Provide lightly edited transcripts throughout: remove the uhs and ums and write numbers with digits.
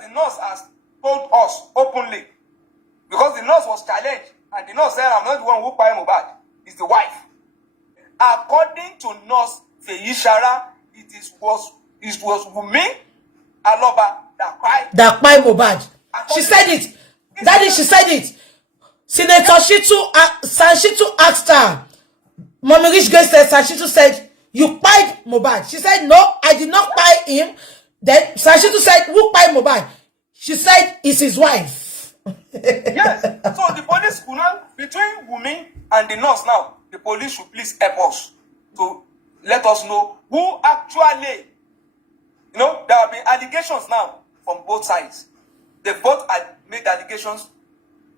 that the nurse has told us openly, because the nurse was challenged, and the nurse said, I'm not the one who kpai Mohbad, it's the wife. According to nurse Feyisara, it was Wunmi Aloba that kpai Mohbad. She said it. Daddy, she said it. Senator Shitu asked her. Mommy Rich Grace said, Sashitu said, you kpai Mohbad. She said, no, I did not kpai him. Then Sashitu said, who kpai Mohbad? She said, it's his wife. Yes. So the police could not, between Wunmi and the nurse now, the police should please help us to let us know who actually, there have been allegations now from both sides. They both made allegations.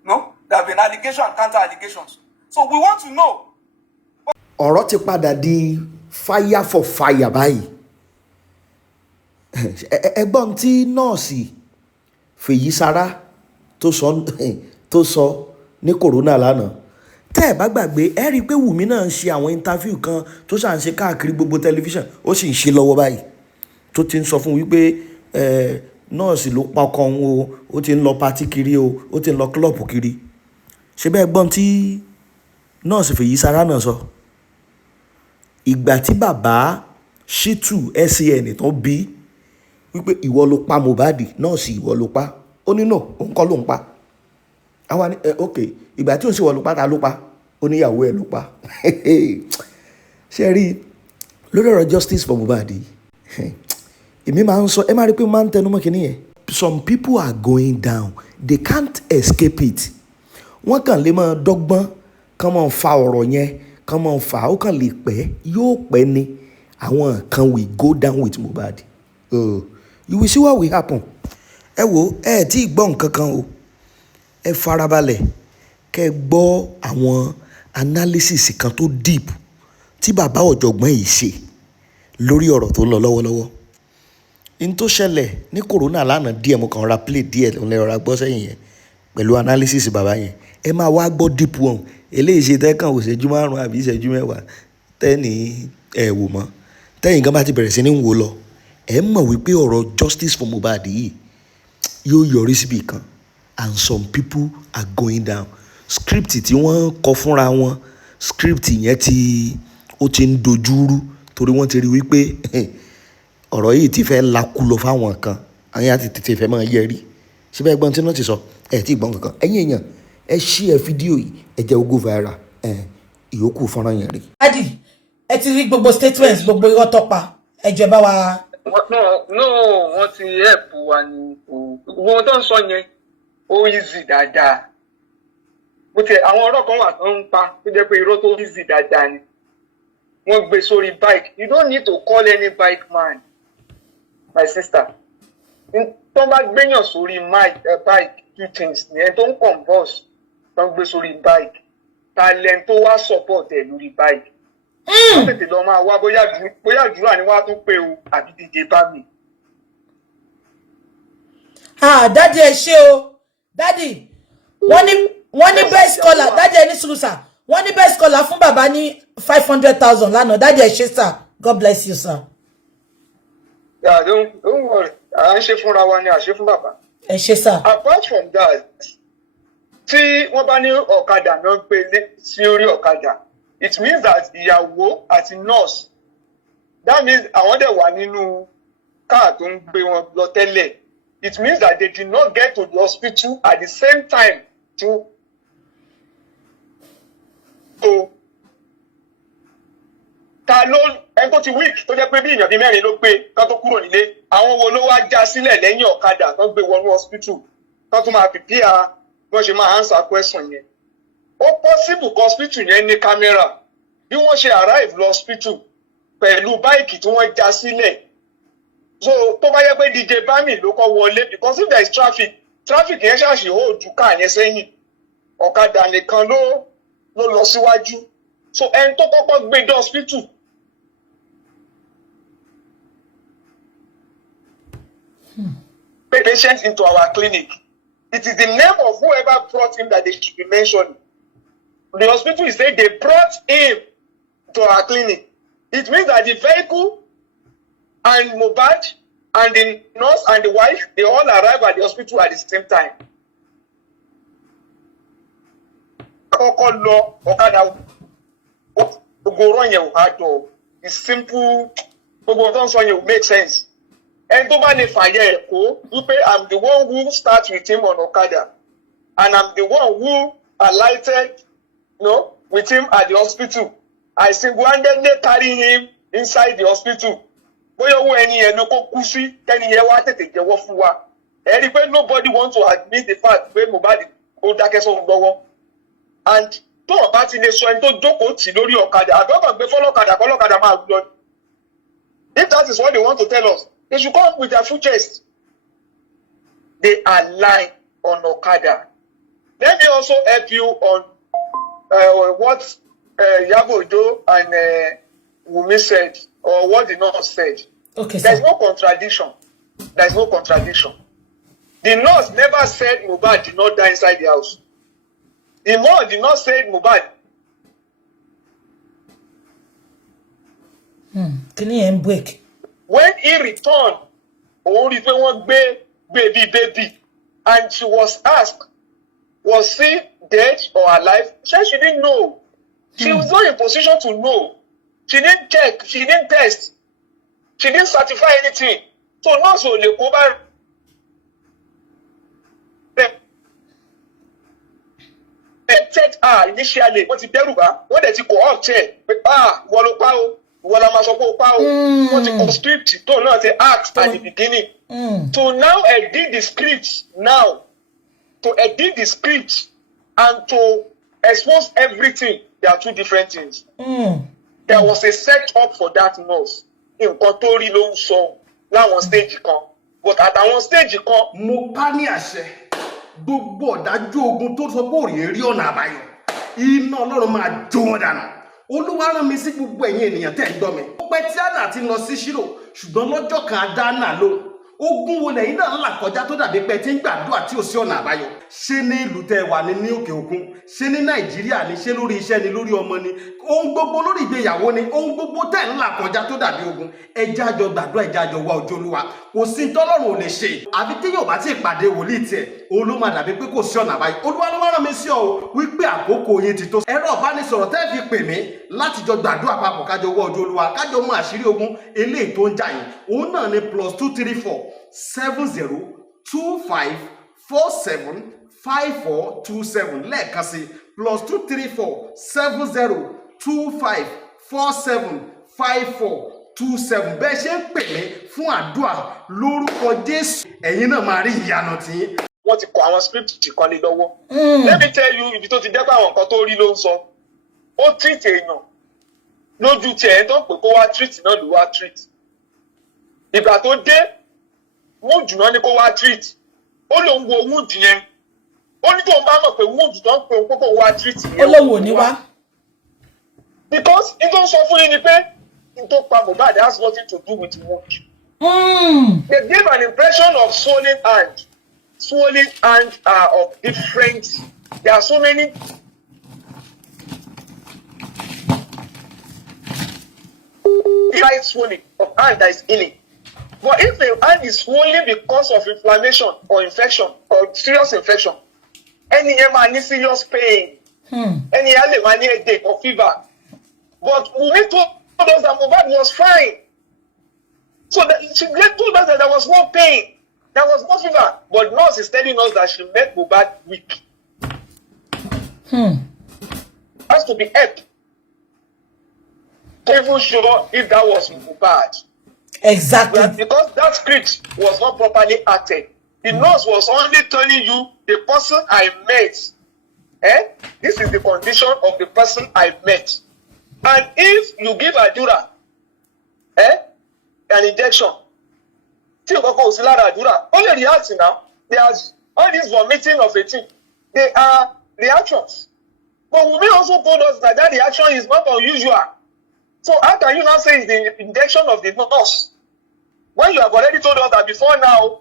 No, there have been allegations and counter allegations. So we want to know. Ọ̀rọ̀ ti padà di fire for fire báyìí. Ẹgbọ́n tí nọ́ọ̀sì Feyisara tó sọ ní corona lánàá. Tẹ́ ẹ bá gbàgbé, ẹ rí i pé Wùmí náà ń ṣe àwọn interview kan tó ṣà ń ṣe káàkiri gbogbo tẹlifíṣàn, ó sì ń ṣe lọ́wọ́ báyìí. Tó ti ń sọ fún wípé nọ́ọ̀sì ló pa ọkọ òun o, ó ti ń lọ patí kiri o, ó ti ń lọ klọ́ọ̀pù kiri. Ṣé bẹ́ẹ̀ gbọ́n tí nọ́ọ̀sì Feyisara náà sọ? Ìgbà tí bàbá Shitu SAN tó bí wípé ìwọ ló pa Mohbad, nọ́ọ̀sì ìwọ ló pa, ó ní no, òun kọ́ ló ń pa. Àwa ní ok, ìgbà tí òun sì wọ ló pa, ta ló pa? Ó ní ìyàwó ẹ̀ ló pa. Ṣé rí lórí ọ̀rọ̀ justice for Mohbad yìí, èmi máa ń sọ, ẹ máa rí pé máa ń tẹnu mọ́ kinní yẹn. Some people are going down, they can't escape it. Wọ́n kàn lè máa dọ́gbọ́n kàn máa fa ọ̀rọ̀ yẹn, kàn máa fa, ó kàn lè pẹ́, yóò pẹ́ ni. Àwọn kan will go down with Mohbad. You will see what will happen. Ẹ wo, ẹ tí gbọ́ nǹkan kan o. Ẹ farabalẹ̀ kẹ́ gbọ́ àwọn analysis kan tó deep tí bàbá ọ̀jọ̀gbọ́n yìí ṣe lórí ọ̀rọ̀ tó ń lọ lọ́wọ́lọ́wọ́. In tó ṣẹlẹ̀ ní corona lánàá díẹ̀, mo kàn ra play díẹ̀ lẹ́rọ̀ ra gbọ́ sẹ́yìn yẹn pẹ̀lú analysis bàbá yẹn. Ẹ máa wá gbọ́ deep one. Eléyìí ṣe tẹ́kàn ò ṣẹ́jú 5 àbí ìṣẹ́jú 10 tẹ́ni ẹ̀ wò mọ́. Tẹ́yìn gan bá ti bẹ̀rẹ̀ sí ní wò lọ, ẹ mọ̀ wípé ọ̀rọ̀ justice for Mohbad yìí yóò yọrí síbi kan. And some people are going down. Script tí wọ́n kọ fúnra wọn, script yẹn ó ti ń dojúrú torí wọ́n ti rí wípé ọ̀rọ̀ yìí ti fẹ́ lakú lọ fáwọn kan. Àwọn yẹn ti tètè fẹ́ máa yẹ rí. Síbẹ̀ ẹgbọ́n tí wọ́n ti sọ, ẹ̀ tí gbọ́n kankan. Ẹ̀yin èèyàn, ẹ share fídíò yìí, ẹ jẹ́ ó go viral. Ìyókù fọ́nrán yẹn rí. Daddy, ẹ ti rí gbogbo statements, gbogbo irọ́ tó pa. Ẹ jọ̀ọ́ bá wa. No, wọ́n ti help wa ni. Wọ́n tó ń sọ yẹn, ó easy dáadáa. Àwọn ọ̀rọ̀ kan wà tó ń pa tó jẹ́ pé irọ́ tó easy dáadáa ni. Wọ́n gbé sórí bike. You don't need to call any bike man, my sister. Tó bá gbéyàn sórí bike, 2 things ni ẹni tó ń converse tó ń gbé sórí bike. Talent tó wá support ẹ̀ lórí bike. Wọ́n tètè lọ máa wá bóyá àdúrà ni wọ́n á tún pé o àbí díje bá mi. Daddy ẹ ṣé o. Daddy, wọ́n ní best scholar. Daddy ẹ ní sùúrù sir. Wọ́n ní best scholar fún bàbá ní 500,000 lánàá. Daddy ẹ ṣé sir. God bless you sir. Yeah, don't worry. À ń ṣe fúnra wa ni à ṣe fún bàbá. Ẹ ṣé sir. Apart from that, tí wọ́n bá ní ọ̀kadà náà gbé sí orí ọ̀kadà, it means that ìyàwó àti nurse, that means àwọn dẹ̀ wà nínú káà tó ń gbé wọn lọ tẹ́lẹ̀. It means that they did not get to the hospital at the same time to ta ló ẹni tó ti weak tó jẹ́ pé bí èèyàn bíi 4 ló gbé kán tó kúrò nílé, àwọn wo ló wá já sílẹ̀ lẹ́yìn ọ̀kadà tán gbé wọnú hospital tán tún máa prepare wọ́n ṣe máa answer question yẹn. Ó possible kí hospital yẹn ní kámẹ́rà bí wọ́n ṣe arrive lọ hospital pẹ̀lú báìkì tí wọ́n já sílẹ̀. So tó bá yẹ pé DJ Bami ló kọ́ wọlé, because if there is traffic yẹn ṣàṣì hold car yẹn sẹ́yìn, ọ̀kadà nìkan ló lọ síwájú. So ẹni tó kọ́kọ́ gbé dé hospital. Patient into our clinic. It is the name of whoever brought him that they should be mentioning. The hospital is saying they brought him to our clinic. It means that the vehicle and Mohbad and the nurse and the wife, they all arrive at the hospital at the same time. It's simple. Will make sense. And I'm the one who starts with him on Okada, and I'm the one who alighted, with him at the hospital. I single-handedly carry him inside the hospital. Nobody wants to admit the fact that Mohbad and tó bá ti lè sọ ẹni tó jókòó tì lórí ọ̀kadà àbọ̀kàn gbé fọ́lọ́kadà kọ́lọ́kadà máa lọ. If that is what they want to tell us, they should come with their full chest. They are lying on Okada. Let me also help you on what Yabo Ojo and Wunmi said, or what the nurse said. Okay, There is no contradiction. There is no contradiction. The nurse never said Mohbad did not die inside the house. The nurse did not say Mohbad. Can you break? When he returned, only one baby, and she was asked, was he dead or alive? She didn't know. She was not in position to know. She didn't check. She didn't test. She didn't certify anything. So nurse will go back. Checked her initially. What did when they go up check? What the script don't know they asked at the beginning. So now edit the script now. To edit the script and to expose everything, there are two different things. There was a setup for that nurse. In Kotori long song, now on stage kan. But at our stage kan, mo pa ní àṣẹ gbogbo ọ̀dájú ogun tó sọ pé òrì rí ọ̀nà àbáyọ iná Ọlọ́run máa jó wọn dànù. Olúwa rán mi sí gbogbo ẹ̀yin ènìyàn tẹ́ ń gbọ́ mi. Ó pẹ́ tí Anna ti lọ sí Ṣírò ṣùgbọ́n lọ́jọ́ kan Adánà ló. Ogun wo lẹ́yìn náà ńlá kọjá tó dàbí pé tí ń gbàdúrà tí ò sí ọ̀nà àbáyọ. Ṣé ní ìlú tẹ́ wà ní òkè òkun? Ṣé ní Nàìjíríà ni? Ṣé lórí iṣẹ́ ni? Lórí ọmọ ni? Ohun gbogbo lórí ìgbéyàwó ni? Ohun gbogbo tẹ́ ńlá kọjá tó dàbí ogun. Ẹ jẹ́ a jọ gbàdúrà, ẹ jẹ́ a jọ wá ojú Olúwa. Kò sí tọ́lọ́run ò lè ṣe. Àfi tí yóò bá ti pàdé wòlíì tiẹ̀, òun ló máa dàbí pé kò sí ọ̀nà àbáyọ. Olúwa ló rán mi sí ọ wípé àkókò yín ti tó. Ẹ̀rọ ìbánisọ̀rọ̀ tẹ́ fi pè mí láti jọ gbàdúrà papọ̀ kájọ wá ojú Olúwa, kájọ mú àṣírí ogun eléyìí tó ń jà yín. Òun náà ni +234 7024745427 lẹ́ẹ̀kan sí +234 7024745427 bẹ́ẹ̀ ṣe ń pè mí fún àdúrà lórúkọ Jésù ẹ̀yin náà máa rí ìyanu tí. wọ́n ti kọ àwọn script kan lé lọ́wọ́. Let me tell you ibi tó ti jẹ́ pé àwọn nǹkan tó rí ló ń sọ. Ó treat èèyàn lójú tiẹ̀ tó pé kó wá treat náà ló wá treat. Ìgbà tó dé wound náà ni kó wá treat. Ó lóun wo wound yẹn. Ó ní tóun bá mọ̀ pé wound tó ń pè ó kókó wá treat yẹn. Ó lóun ò ní wá. Because n tó ń sọ fún yín ni pé n tó pa Mohbad has nothing to do with wound. They give an impression of swollen hand. Swollen hands are of different. There are so many. Right swelling of hand that is healing. But if the hand is swollen because of inflammation or infection or serious infection, any man needs serious pain. Any other man needs headache or fever. But we told us that Mohbad was fine. So that she told us that there was no pain, there was no fever. But nurse is telling us that she made Mohbad weak. Has to be helped. Even sure if that was Mohbad. Exactly. But because that script was not properly acted. The nurse was only telling you the person I met. This is the condition of the person I met. And if you give Adura an injection, only reacting now, there's all this vomiting of a thing. They are reactions. But Wunmi also told us that that reaction is not unusual. So how can you now say it's the injection of the nurse? When you have already told us that before now,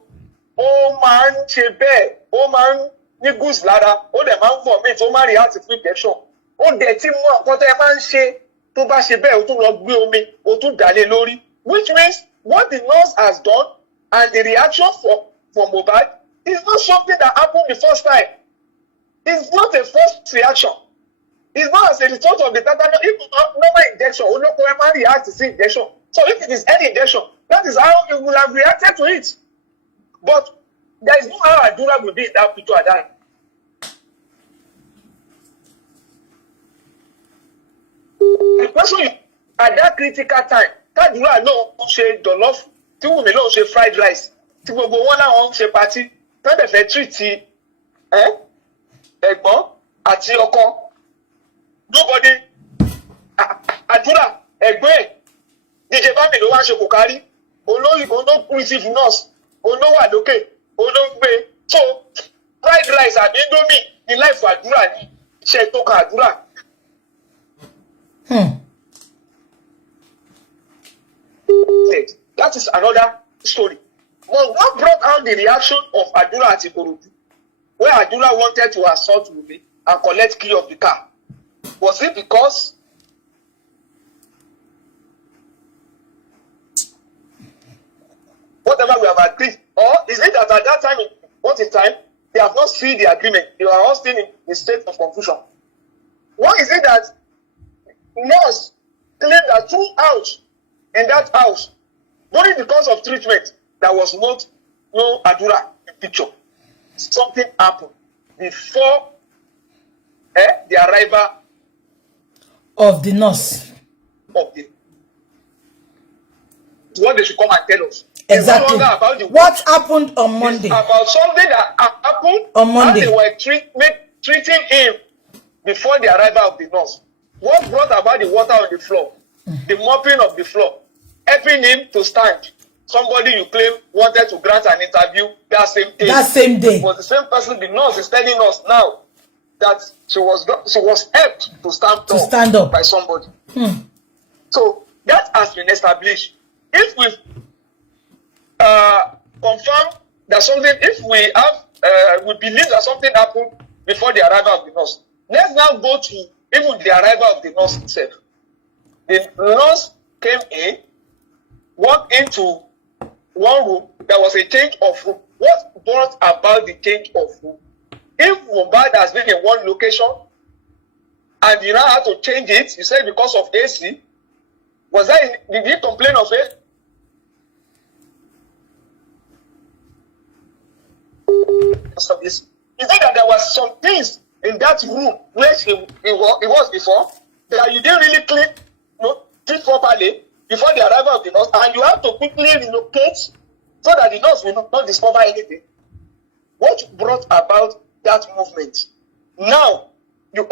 oh man, chebe, oh man, ní goose ladder, oh the man vomit, oh man react to injection. Oh dirty man, what a man ṣe, tó bá ṣe bẹ́ẹ̀, ó tún lọ gbé omi, ó tún dà lé lórí. Which means what the nurse has done And the reaction from Mohbad is not something that happened the first time. It's not a first reaction. It's not as a result of the tetanus. If normal injection, Olokowema reacts to the injection. So if it is any injection, that is how you will have reacted to it. But there is no how Adura will be in that picture at that. The question is, at that critical time, Adura no ṣe jollof, tí Wunmi no ṣe fried rice, tí gbogbo wọn náà ṣe party, tó dẹ̀ fẹ́ treat ẹ̀gbọ́n àti ọkọ. Nobody Adura ẹ̀gbọ́n ẹ̀ DJ Bami ló wá ṣe kò kárí. Olóyìnbó ló receive nurse, olówà lókè, olóńgbé. So fried rice àbí indomie ní life Adura ní iṣẹ́ tó ka Adura. That is another story. But what brought out the reaction of Adura at Ikorodu, where Adura wanted to assault Wunmi and collect key of the car? Was it because whatever we have agreed, or is it that at that time, what in time, they have not seen the agreement? They are all still in a state of confusion. Why is it that nurse claimed that throughout in that house, during the course of treatment, there was no Adura in picture? Something happened before the arrival of the nurse. Of the what they should come and tell us. Exactly. No about the what happened on Monday? It's about something that happened on Monday. How they were treating him before the arrival of the nurse. What brought about the water on the floor, the mopping of the floor, helping him to stand? Somebody you claim wanted to grant an interview that same day. That same day. It was the same person. The nurse is telling us now that she was helped to stand up by somebody. So that has been established. If we confirm that something, if we have, we believe that something happened before the arrival of the nurse, let's now go to even the arrival of the nurse itself. The nurse came in, walked into one room. There was a change of room. What brought about the change of room? If Mohbad has been in one location and you now had to change it, you said because of AC, was that did you complain of it? Is it that there was some things in that room where it was before that you didn't really clean, treat properly before the arrival of the nurse, and you have to quickly relocate so that the nurse will not discover anything? What brought about that movement? Now you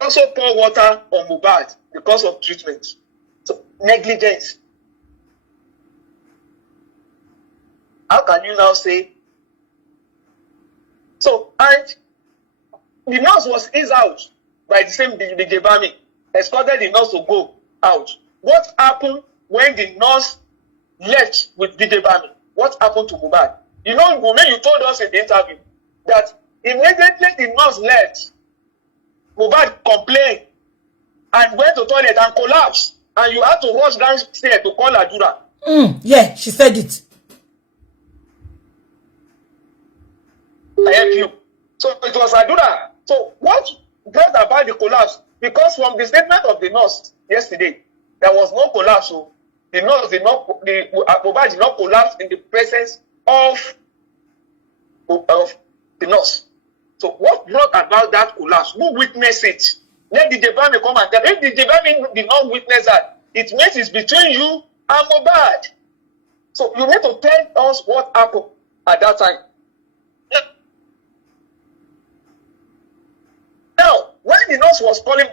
also pour water on Mohbad because of treatment. So negligence. How can you now say? So, and the nurse was eased out by the same DJ Bami, escorted the nurse to go out. What happened when the nurse left with DJ Bami? What happened to Mohbad? You know, Wunmi, you told us in the interview that immediately the nurse left, Mohbad complained and went to toilet and collapsed, and you had to rush downstairs to call Adura. Yeah, she said it. I help you. So it was Adura. So what brought about the collapse? Because from the statement of the nurse yesterday, there was no collapse. So the nurse did not, Mohbad did not collapse in the presence of the nurse. So what brought about that collapse? Who witnessed it? Let the Gbena come and tell. If the Gbena did not witness that, it means it's between you and Mohbad. So you need to tell us what happened at that time. Now, when the nurse was calling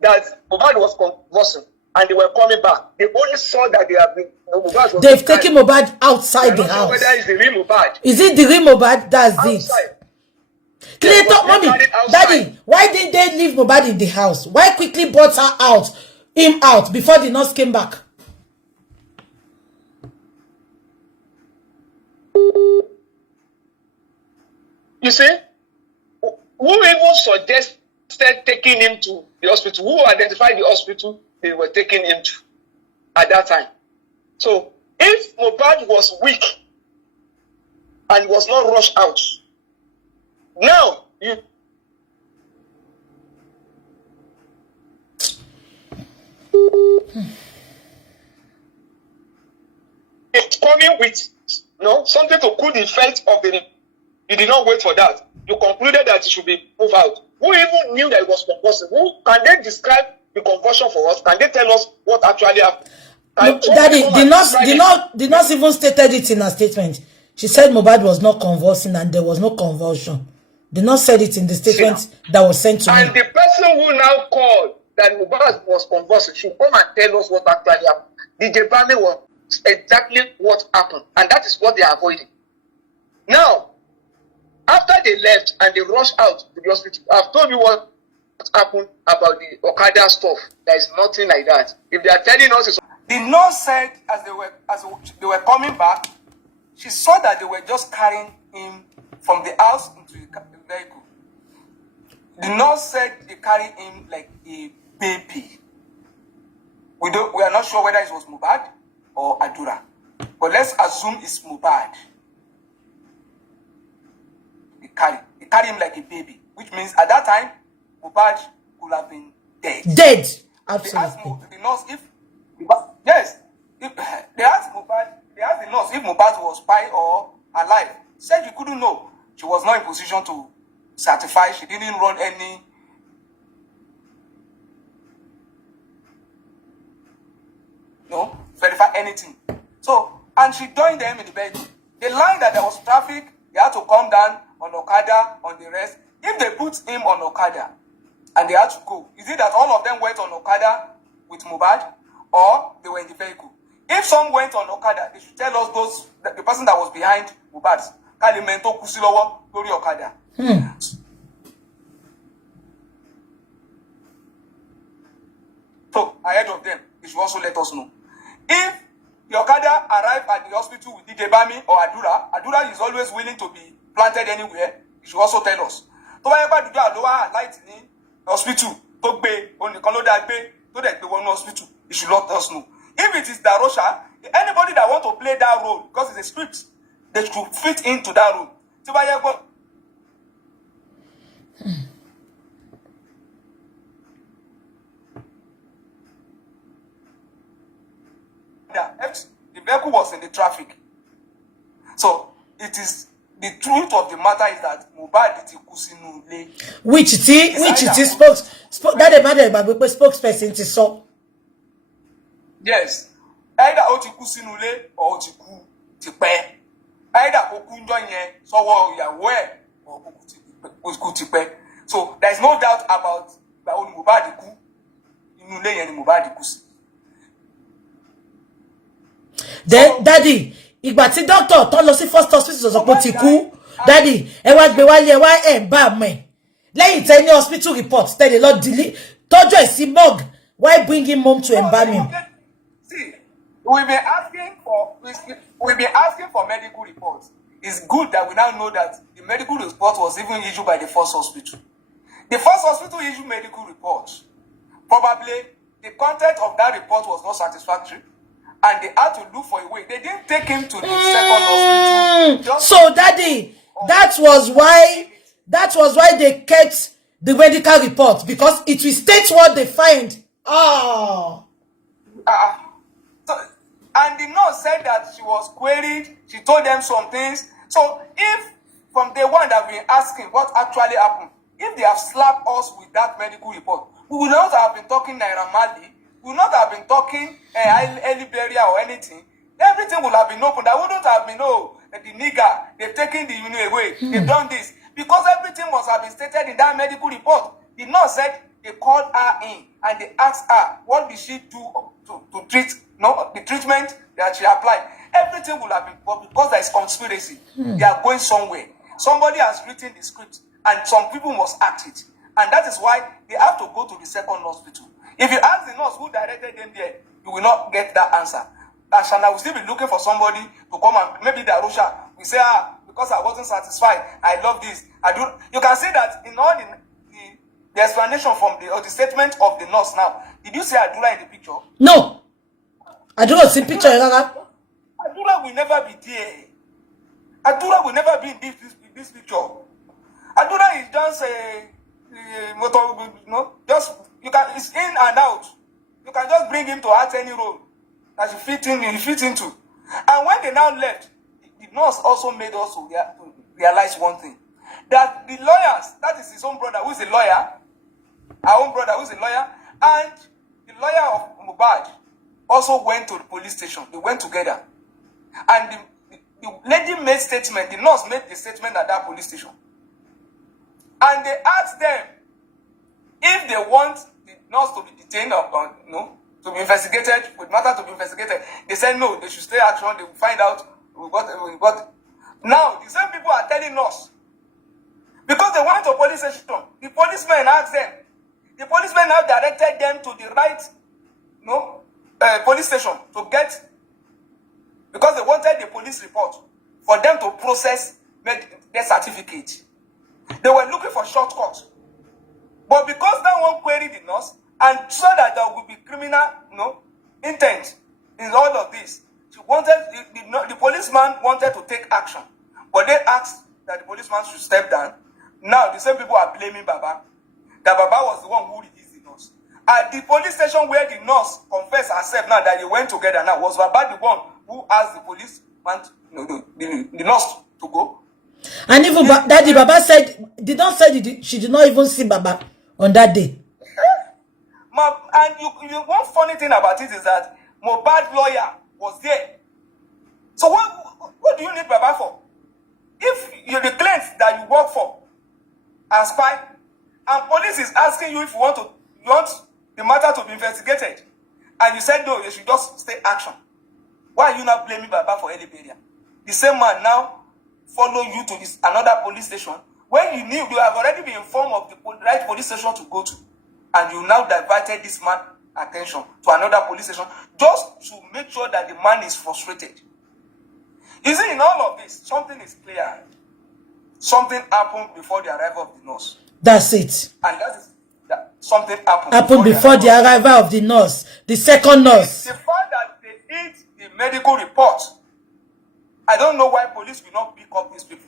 that Mohbad was convulsing and they were coming back, they only saw that they have been. They've taken Mohbad outside the house. Whether it's the real Mohbad. Is it the real Mohbad? That's outside. It. Clayton, mommy, daddy, why didn't they leave Mohbad in the house? Why quickly brought him out before the nurse came back? You see, who even suggested taking him to the hospital? Who identified the hospital they were taking him to at that time? So If Mohbad was weak and was not rushed out, now you it's coming with something to cool the effect of the. You did not wait for that. You concluded that it should be moved out. Who even knew that it was convulsive? Who can they describe the convulsion for us? Can they tell us what actually happened? No, Daddy, the nurse even stated it in her statement. She said Mohbad was not convulsing and there was no convulsion. The nurse said it in the statement that was sent to me. And the person who now called that Mohbad was convulsing should come and tell us what actually happened. The GBENAN was exactly what happened, and that is what they are avoiding. Now, after they left and they rushed out to the hospital, I've told you what happened about the Okada stuff. There is nothing like that. If they are telling us, it's... The nurse said as they were coming back, she saw that they were just carrying him from the house into the vehicle. The nurse said they carried him like a baby. We are not sure whether it was Mohbad or Adura, but let's assume it's Mohbad. They carry him like a baby, which means at that time Mohbad could have been dead. Dead, absolutely. They asked the nurse if they asked the nurse if Mohbad was spy or alive. Said she couldn't know. She was not in position to certify. She didn't run any. Verify anything. So, and she joined them in the bed. They lied that there was traffic. They had to come down on Okada, on the rest. If they put him on Okada and they had to go, is it that all of them went on Okada with Mohbad, or they were in the vehicle? If some went on Okada, they should tell us the person that was behind Mohbad. Kalimento Kusilowo Lori Okada. So ahead of them, they should also let us know. If the Okada arrived at the hospital with DJ Bami or Adura is always willing to be planted anywhere. He should also tell us. To buy about the lower light in hospital, to be on the Koloda Bay, to the one hospital, he should let us know. If it is Darosha, anybody that want to play that role, because it's a script, they should fit into that role. To buy about the vehicle was in the traffic. So it is the truth of the matter is that Mohbad did Kusinule. Which it is spokesperson to so. Yes. Either Oti Kusinule or Oti Ku Tipe. Either Kokunjo yen so Yahweh or Ku Tipe. So there is no doubt about the own Mohbad Ku Inule and Mohbad Kusi. Then, Daddy, ìgbà tí doctor tó lọ sí first hospital sọ pé ó ti kú. Daddy, ẹ wá gbé wálé ẹ wá ẹ bá me. Lẹ́yìn tẹ́ ní hospital report, tẹ́ lè lọ delete. Tọ́jú ẹ̀ sí morgue. Why bring him home to embalm him? See, we've been asking for medical reports. It's good that we now know that the medical report was even issued by the first hospital. The first hospital issued medical reports. Probably the content of that report was not satisfactory. And they had to look for a way. They didn't take him to the second hospital. So, Daddy, that was why they kept the medical report, because it will state what they find. So, and the nurse said that she was queried. She told them some things. So, if from day one that we're asking what actually happened, if they have slapped us with that medical report, we would not have been talking Naira Marley. We would not have been talking Eliberia or anything. Everything would have been open. That wouldn't have been, the nigger, they've taken the union away. They've done this. Because everything must have been stated in that medical report. The nurse said they called her in and they asked her, what did she do to treat, the treatment that she applied. Everything would have been, but because there is conspiracy, they are going somewhere. Somebody has written the script and some people must act it. And that is why they have to go to the second hospital. If you ask the nurse who directed them there, you will not get that answer. Ashana will still be looking for somebody to come and maybe the Arusha will say, because I wasn't satisfied, I love this. I do. You can see that in all the explanation from the statement of the nurse now. Did you see Adura in the picture? No. I don't see picture. Adura will never be there. Adura will never be in this picture. Adura is just a motor, just you can. It's in and out. You can just bring him to act any role that he fits into. And when they now left, the nurse also made us to realize one thing: that the lawyers, that is his own brother, who is a lawyer, our own brother, who is a lawyer, and the lawyer of Mohbad also went to the police station. They went together, and the lady made statement. The nurse made the statement at that police station, and they asked them if they want the nurse to be detained or to be investigated, with matter to be investigated. They said no, they should stay action. They will find out what. Now the same people are telling us, because they went to police station, the policemen asked them. The policemen now directed them to the right, police station to get, because they wanted the police report for them to process their certificate. They were looking for shortcuts. But because that one queried the nurse and saw that there would be criminal intent in all of this, the policeman wanted to take action. But they asked that the policeman should step down. Now the same people are blaming Baba. That Baba was the one who released the nurse. At the police station where the nurse confessed herself now that they went together now, was Baba the one who asked the policeman, the nurse to go? And even Daddy Baba did not say she did not even see Baba on that day. And one funny thing about it is that Mohbad lawyer was there. So what do you need Baba for? If you're the client that you work for as spy, and police is asking you if you want the matter to be investigated, and you said no, you should just stay action. Why are you not blaming Baba for any barrier? The same man now follow you to another police station when you have already been informed of the right police station to go to, and you now diverted this man attention to another police station just to make sure that the man is frustrated. You see, in all of this, something is clear. Something happened before the arrival of the nurse. That's it. And that something happened before the arrival of the nurse, the second nurse. The fact that they hid the medical report, I don't know why police will not pick up these people.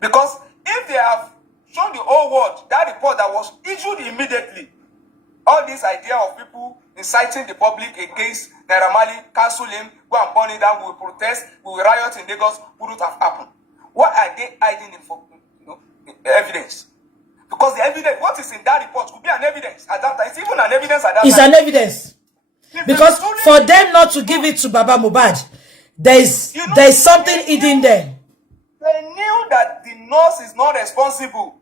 Because if they have shown the whole world that report that was issued immediately, all this idea of people inciting the public against Naira Marley, cancel him, go and burn it down, we will protest, we will riot in Lagos, wouldn't have happened. What are they hiding in for? Evidence. Because the evidence, what is in that report could be an evidence at that time. It's even an evidence at that time. It's an evidence. Because for them not to give it to Baba Mohbad, there is something hidden there. They knew that the nurse is not responsible.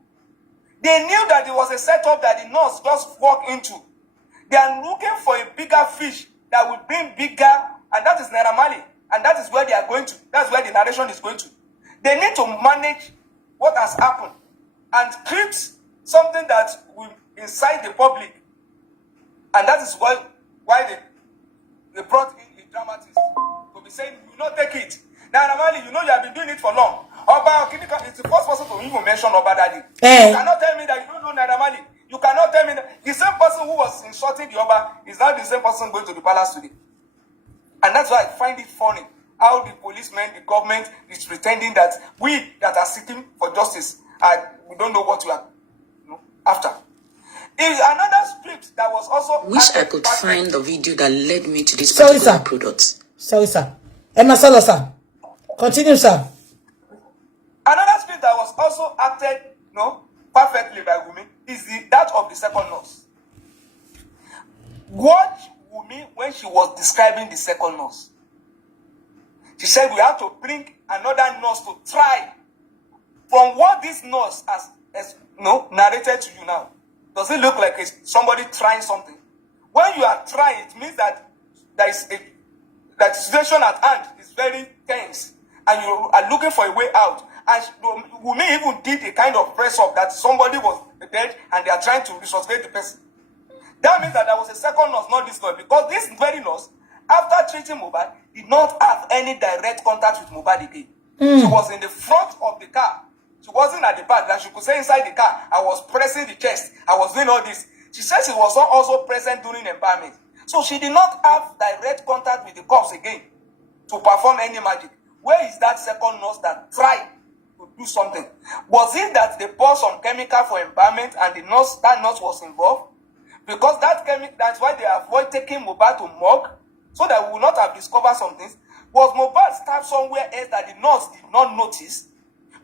They knew that it was a setup that the nurse just walked into. They are looking for a bigger fish that will bring bigger, and that is Naira Marley. And that is where they are going to. That's where the narration is going to. They need to manage what has happened and create something that will incite the public. And that is why they brought in a dramatist to be saying, you will not take it. Naira Marley, you have been doing it for long. Oba Okinika is the first person to even mention Oba Daddy. You cannot tell me that you don't know Naira Marley. You cannot tell me that the same person who was insulting the Oba is now the same person going to the palace today. And that's why I find it funny how the policemen, the government is pretending that we that are seeking for justice, we don't know what we are after. Is another script that was also. Wish I could find the video that led me to this Sorry, particular sir. product. Sorry, sir. Emma Sala, sir. Continue, sir. Another script that was also acted, perfectly by Wunmi is that of the second nurse. Watch Wunmi when she was describing the second nurse. She said we have to bring another nurse to try. From what this nurse has narrated to you now, does it look like somebody trying something? When you are trying, it means that there is that situation at hand is very tense, and you are looking for a way out. And Wunmi even did a kind of press up that somebody was dead and they are trying to resuscitate the person. That means that there was a second nurse, not this nurse, because this very nurse, after treating Mohbad, did not have any direct contact with Mohbad again. She was in the front of the car. She wasn't at the back. That she could say inside the car, I was pressing the chest. I was doing all this. She said she was also present during embalming. So she did not have direct contact with the cops again. to perform any magic. Where is that second nurse that tried to do something? Was it that they poured some chemical for embalmment and that nurse was involved? Because that's why they avoid taking Mohbad to morgue, so that we will not have discovered some things. Was Mohbad stabbed somewhere else that the nurse did not notice?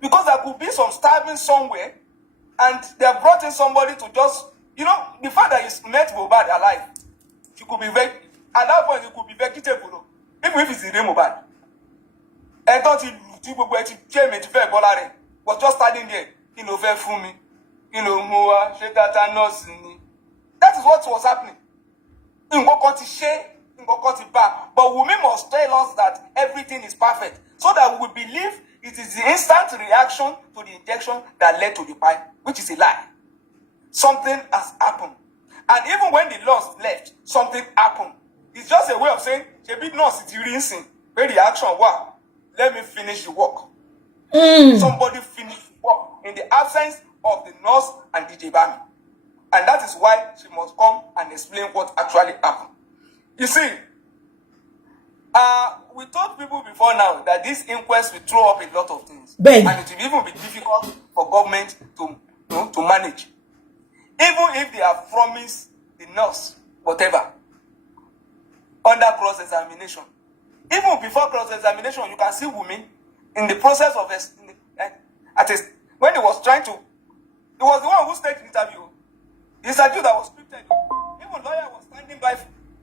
Because there could be some stabbing somewhere, and they have brought in somebody to just, the fact that he met Mohbad alive, he could be at that point, he could be vegetable, even if it's the real Mohbad. And don't he was just standing there, that is what was happening. But Wunmi must tell us that everything is perfect, so that we believe it is the instant reaction to the injection that led to the pipe, which is a lie. Something has happened. And even when the nurse left, something happened. It's just a way of saying, nurse is rinsing. Where the action was, let me finish the work. Somebody finished the work in the absence of the nurse and DJ Bami. And that is why she must come and explain what actually happened. You see, we told people before now that this inquest will throw up a lot of things. Ben. And it will even be difficult for government to manage. Even if they have promised the nurse, whatever, under cross-examination. Even before cross-examination, you can see Wunmi in the process of when he was trying to, he was the one who staged the interview. The interview that was scripted. Even lawyer was standing by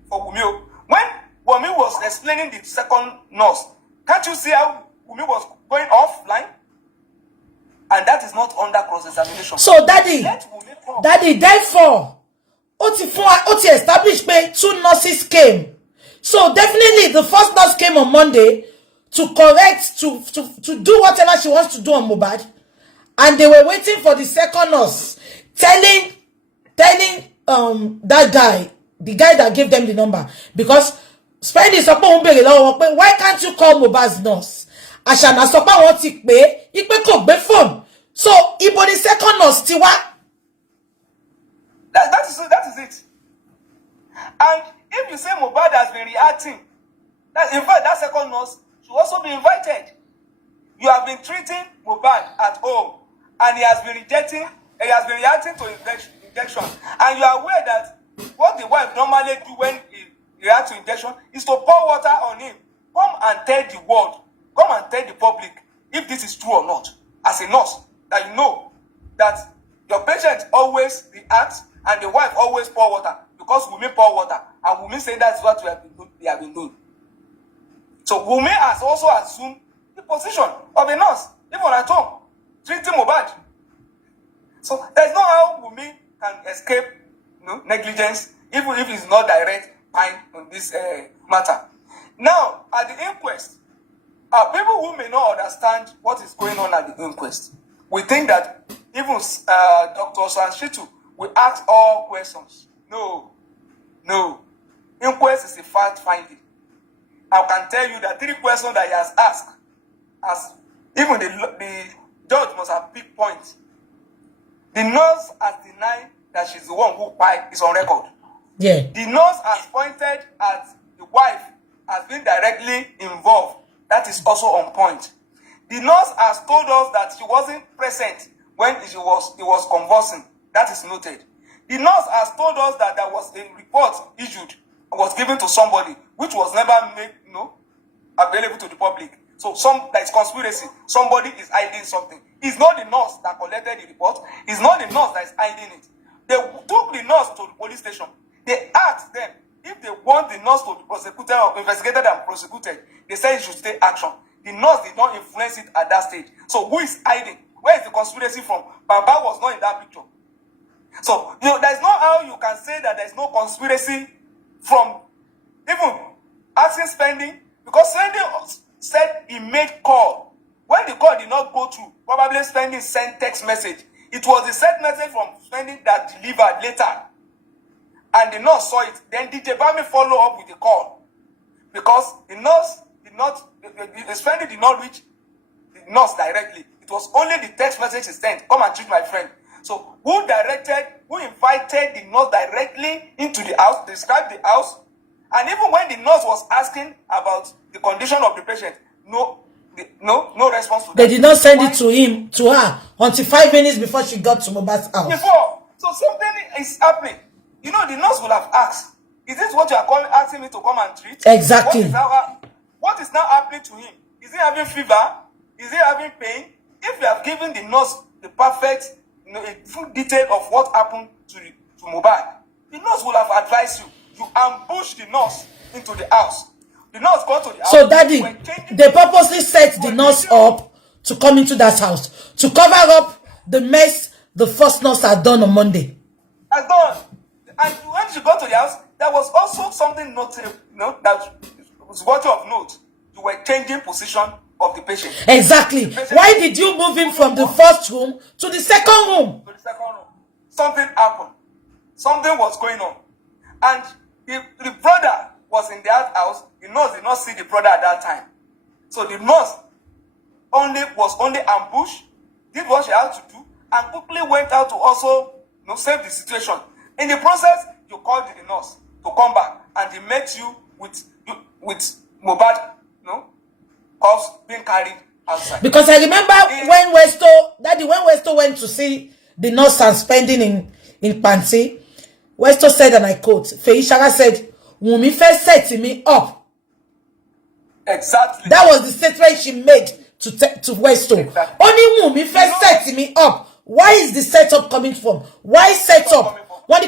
for Wunmi. When Wunmi was explaining the second nurse, can't you see how Wunmi was going offline? And that is not under cross-examination. So, Daddy, therefore, Oti established pé 2 nurses came. So definitely the first nurse came on Monday to correct, to do whatever she wants to do on Mohbad. And they were waiting for the second nurse, telling that guy, the guy that gave them the number, because Spending why can't you call Mohbad's nurse? Ashana sopa won ti pe, ipe ko gbe phone. So ibo the second nurse ti wa. That is it. And if you say Mohbad has been reacting, in fact that second nurse should also be invited. You have been treating Mohbad at home, and he has been reacting to injection. And you are aware that what the wife normally do when he reacts to injection is to pour water on him. Come and tell the world, come and tell the public if this is true or not. As a nurse, that you know that your patient always reacts and the wife always pour water, because Wunmi pour water, and Wunmi say that's what they have been doing. So Wunmi has also assumed the position of a nurse, even at home, treating Mohbad. So there's no how Wunmi can escape negligence, even if it's not direct fine on this matter. Now, at the inquest, people who may not understand what is going on at the inquest, we think that even Dr. Sanshitu will ask all questions. No. Inquest is a fact finding. I can tell you that 3 questions that he has asked, as even the judge must have picked points. The nurse has denied that she's the one who died, is on record. Yeah. The nurse has pointed at the wife as being directly involved. That is also on point. The nurse has told us that she wasn't present when he was convulsing. That is noted. The nurse has told us that there was a report issued, was given to somebody, which was never made available to the public. So there is conspiracy. Somebody is hiding something. It's not the nurse that collected the report. It's not the nurse that is hiding it. They took the nurse to the police station. They asked them if they want the nurse to be prosecuted or investigated and prosecuted. They said it should take action. The nurse did not influence it at that stage. So who is hiding? Where is the conspiracy from? Baba was not in that picture. So there's no how you can say that there's no conspiracy from even asking Spending, because Spending said he made call. When the call did not go through, probably Spending sent text message. It was the sent message from Spending that delivered later. And the nurse saw it. Then DJ Bami followed up with the call. Because the nurse did not, the Spending did not reach the nurse directly. It was only the text message he sent. Come and treat my friend. So who invited the nurse directly into the house, described the house, And even when the nurse was asking about the condition of the patient, no response to that. They did not send it to her until 5 minutes before she got to Mohbad's house. Before. So something is happening. You know, the nurse would have asked, is this what you are asking me to come and treat? Exactly. What is now happening to him? Is he having fever? Is he having pain? If you have given the nurse the perfect, a full detail of what happened to Mohbad, the nurse would have advised you. You ambush the nurse into the house. The nurse got to the house. So, Daddy, they purposely set the nurse up to come into that house to cover up the mess the first nurse had done on Monday. Has done. And when she got to the house, there was also something notable, that was worthy of note. You were changing position of the patient. Exactly. Why did you move him from the first room to the second room? To the second room. Something happened. Something was going on. And the brother was in that house. The nurse did not see the brother at that time. So the nurse was only ambushed, did what she had to do, and quickly went out to also save the situation. In the process, you called the nurse to come back, and he met you with Mohbad, cause being carried outside. Because I remember when Westo went to see the nurse and spending in Panty, Westo said, and I quote, Feyisara said, Wunmi first set me up. Exactly. That was the statement she made to Westo. Exactly. Only Wunmi first set me up. Why is the setup coming from? Why setup? Why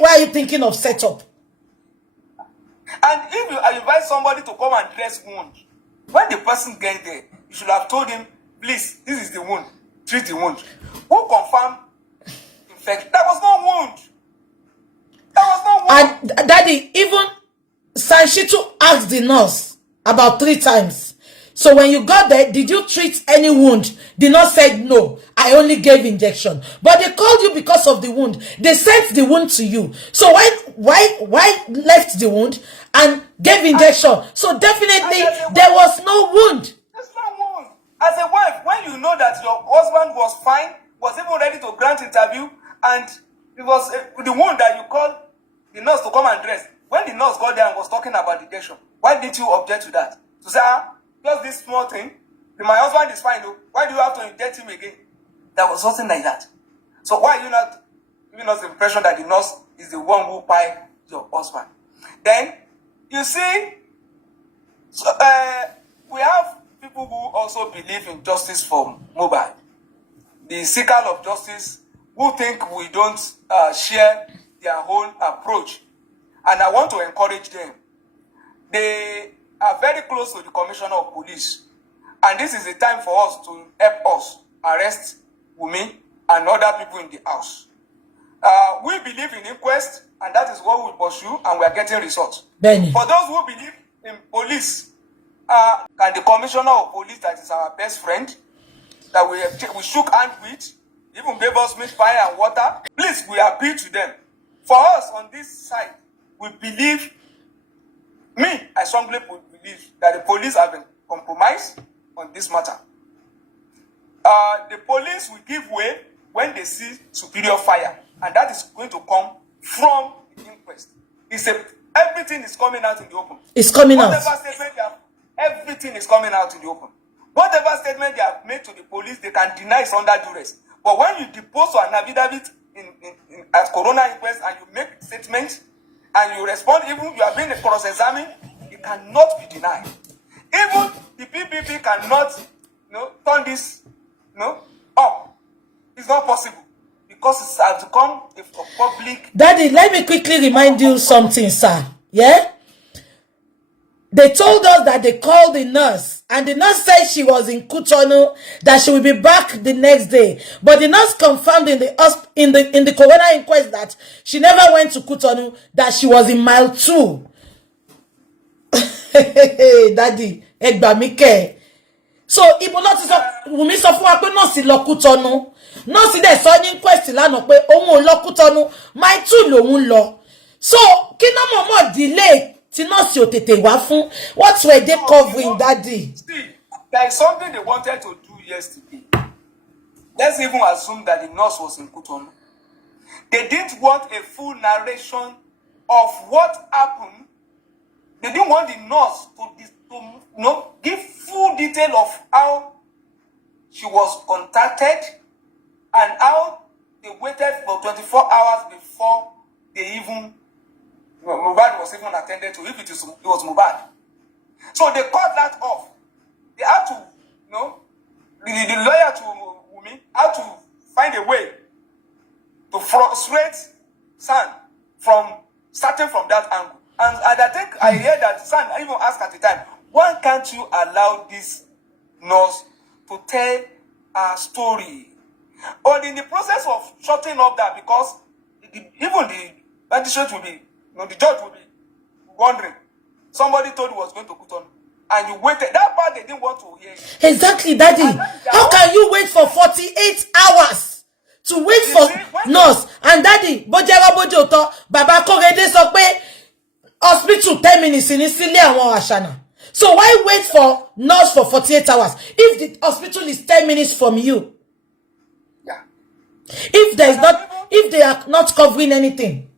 are you thinking of setup? And if you invite somebody to come and dress wound, when the person gets there, you should have told him, please, this is the wound, treat the wound. Who confirmed infection? There was no wound. There was no wound. And Daddy, even Sanshitu asked the nurse about 3 times. So when you got there, did you treat any wound? The nurse said no. I only gave injection. But they called you because of the wound. They sent the wound to you. So why left the wound and gave injection? So definitely there was no wound. There's no wound. As a wife, when you know that your husband was fine, was even ready to grant interview, and it was the wound that you called the nurse to come and dress. When the nurse got there and was talking about the injection, why didn't you object to that? To say, just this small thing, my husband is fine though. Why do you have to inject him again? There was something like that. So why are you not giving us the impression that the nurse is the one who pied your husband? Then, you see, we have people who also believe in justice for Mohbad. The seeker of justice who think we don't share their own approach. And I want to encourage them. They are very close to the commissioner of police. And this is the time for us to help us arrest Wunmi and other people in the house. We believe in inquest, and that is what we pursue, and we are getting results. Benny. For those who believe in police, and the commissioner of police, that is our best friend, that we shook hands with, even gave us meat pie and water, please, we appeal to them. For us on this side, we believe, I strongly believe that the police have been compromised on this matter. The police will give way when they see superior fire, and that is going to come from the inquest. Everything is coming out in the open. It's coming out. Everything is coming out in the open. Whatever statement they have made to the police, they can deny it's under duress. But when you depose to an affidavit at Corona inquest and you make statements and you respond, even you are being cross-examined, it cannot be denied. Even the PPP cannot turn this up. It's not possible because it has become a public. Daddy, let me quickly remind you something, sir. Yeah? They told us that they called the nurse, and the nurse said she was in Cotonou, that she will be back the next day. But the nurse confirmed in the coroner inquest that she never went to Cotonou, that she was in mile 2. Daddy, Egbamike. So, ibo not so Wunmi sọ fún wa pé nurse lọ Cotonou. Nurse dẹ̀ sọ ní inquest lánàá pé òun ò lọ Cotonou, mile 2 lòun lọ. So, kí no more delay. What were they covering, Daddy? See, there is something they wanted to do yesterday. Let's even assume that the nurse was in Cotonou. They didn't want a full narration of what happened. They didn't want the nurse to give full detail of how she was contacted and how they waited for 24 hours before they even Mohbad was even attended to, if it was Mohbad. So they cut that off. They had to, the lawyer to Wunmi had to find a way to frustrate San from starting from that angle. And I think I heard that San even asked at the time, why can't you allow this nurse to tell a story? But in the process of shutting up that, because even the magistrate will be, the judge will be wondering, somebody told you was going to put on, and you waited. That part they didn't want to hear. Exactly, Daddy. How can you wait for 48 hours to wait for nurse? And Daddy, Bojera Bojoto, Baba Korede sọ pé hospital 10 minutes in Sele àwọn Ashana. So why wait for nurse for 48 hours if the hospital is 10 minutes from you? Yeah. If they are not covering anything.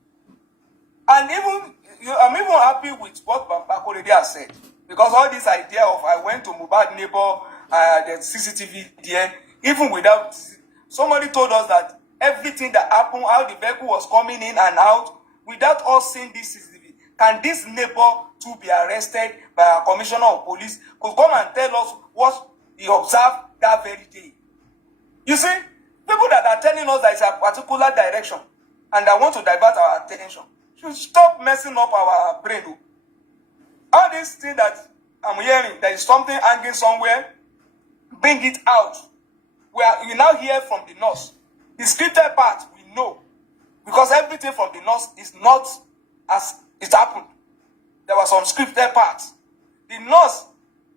And I'm even happy with what Baba Korede has said. Because all this idea of I went to Mohbad neighbor, the CCTV there, even without, somebody told us that everything that happened, how the vehicle was coming in and out, without us seeing this CCTV, can this neighbor too be arrested by a commissioner of police? Could come and tell us what he observed that very day. You see, people that are telling us that it's a particular direction and that want to divert our attention should stop messing up our brain. All these things that I'm hearing, there is something hanging somewhere, bring it out. You now hear from the nurse. The scripted part, we know. Because everything from the nurse is not as it happened. There was some scripted parts. The nurse,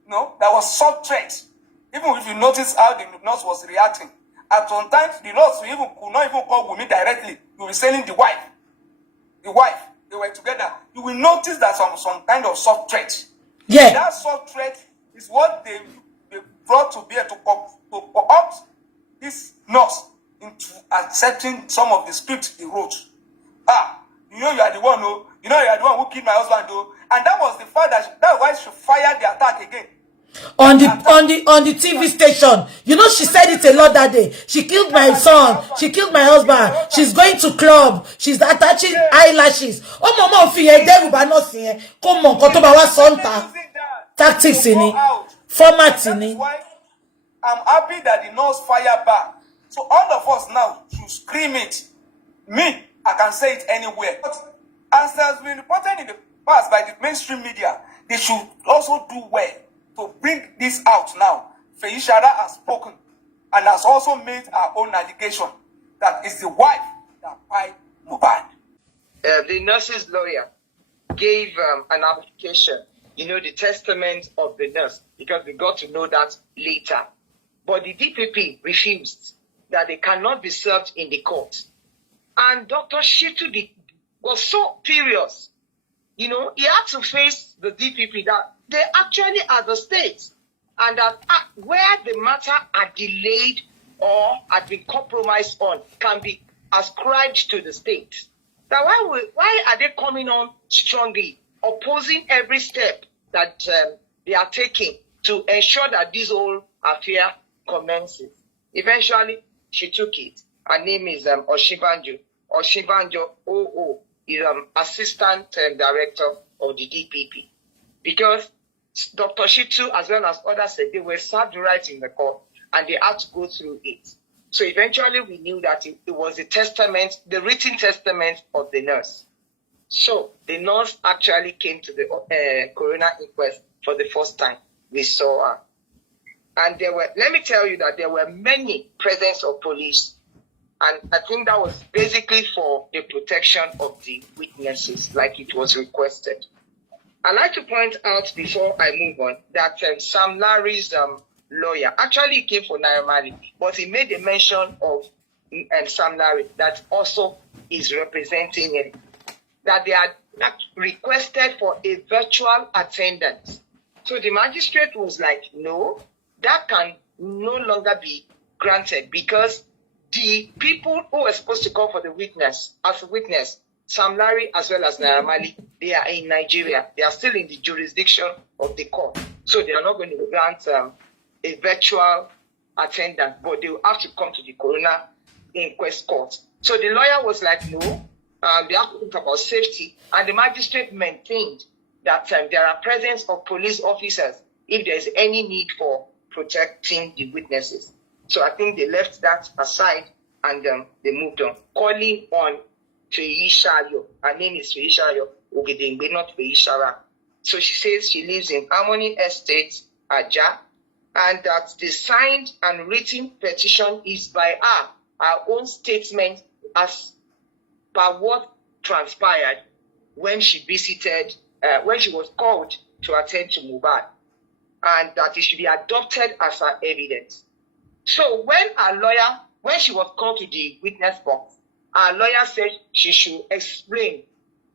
there was soft threat. Even if you notice how the nurse was reacting. At some times, the nurse could not even call Wunmi directly. You were selling the wife. The wife. They were together. You will notice that some kind of soft threat. Yeah. That soft threat is what they brought to bear to opt this nurse into accepting some of the script he wrote. You are the one, you are the one who killed my husband, and that was the fact that's why she fired the attack again. On the TV station. She said it a lot that day. She killed my son. She killed my husband. She's going to club. She's attaching eyelashes. Oh, mama, come on, kotoba sonta. Tactics in it. Format in it. I'm happy that the nurse fired back. So all of us now should scream it. Me, I can say it anywhere. But as has been reported in the past by the mainstream media, they should also do well to bring this out now. Feyisara has spoken and has also made her own allegation that it's the wife that fired Mohbad. The nurse's lawyer gave an application, the testament of the nurse, because we got to know that later. But the DPP refused, that they cannot be served in the court. And Dr. Shitu was so furious. He had to face the DPP that they actually are the state, and that where the matter are delayed or had been compromised on can be ascribed to the state. Now, why are they coming on strongly, opposing every step that they are taking to ensure that this whole affair commences? Eventually, she took it. Her name is Oshibanjo. Oshibanjo OO is assistant director of the DPP. Because Dr. Shitu, as well as others, said they were served right in the court and they had to go through it. So eventually we knew that it was the written testament of the nurse. So the nurse actually came to the coroner inquest for the first time. We saw her. And let me tell you that there were many presence of police. And I think that was basically for the protection of the witnesses, like it was requested. I'd like to point out before I move on that Sam Larry's lawyer actually came for Naira Marley, but he made a mention of Sam Larry that also is representing him, that they had requested for a virtual attendance. So the magistrate was like, no, that can no longer be granted because the people who were supposed to come for the witness, as a witness, Sam Larry as well as Naira Marley, they are in Nigeria. They are still in the jurisdiction of the court. So they are not going to grant a virtual attendance, but they will have to come to the coroner inquest court. So the lawyer was like, no, they have to think about safety. And the magistrate maintained that there are presence of police officers if there's any need for protecting the witnesses. So I think they left that aside and they moved on. Calling on Feyisara. Her name is Feyisara Ogedengbe, not Feyisara. So she says she lives in Harmony Estate, Aja, and that the signed and written petition is by her own statement as per what transpired when she visited, when she was called to attend to Mohbad, and that it should be adopted as her evidence. So when she was called to the witness box, our lawyer said she should explain,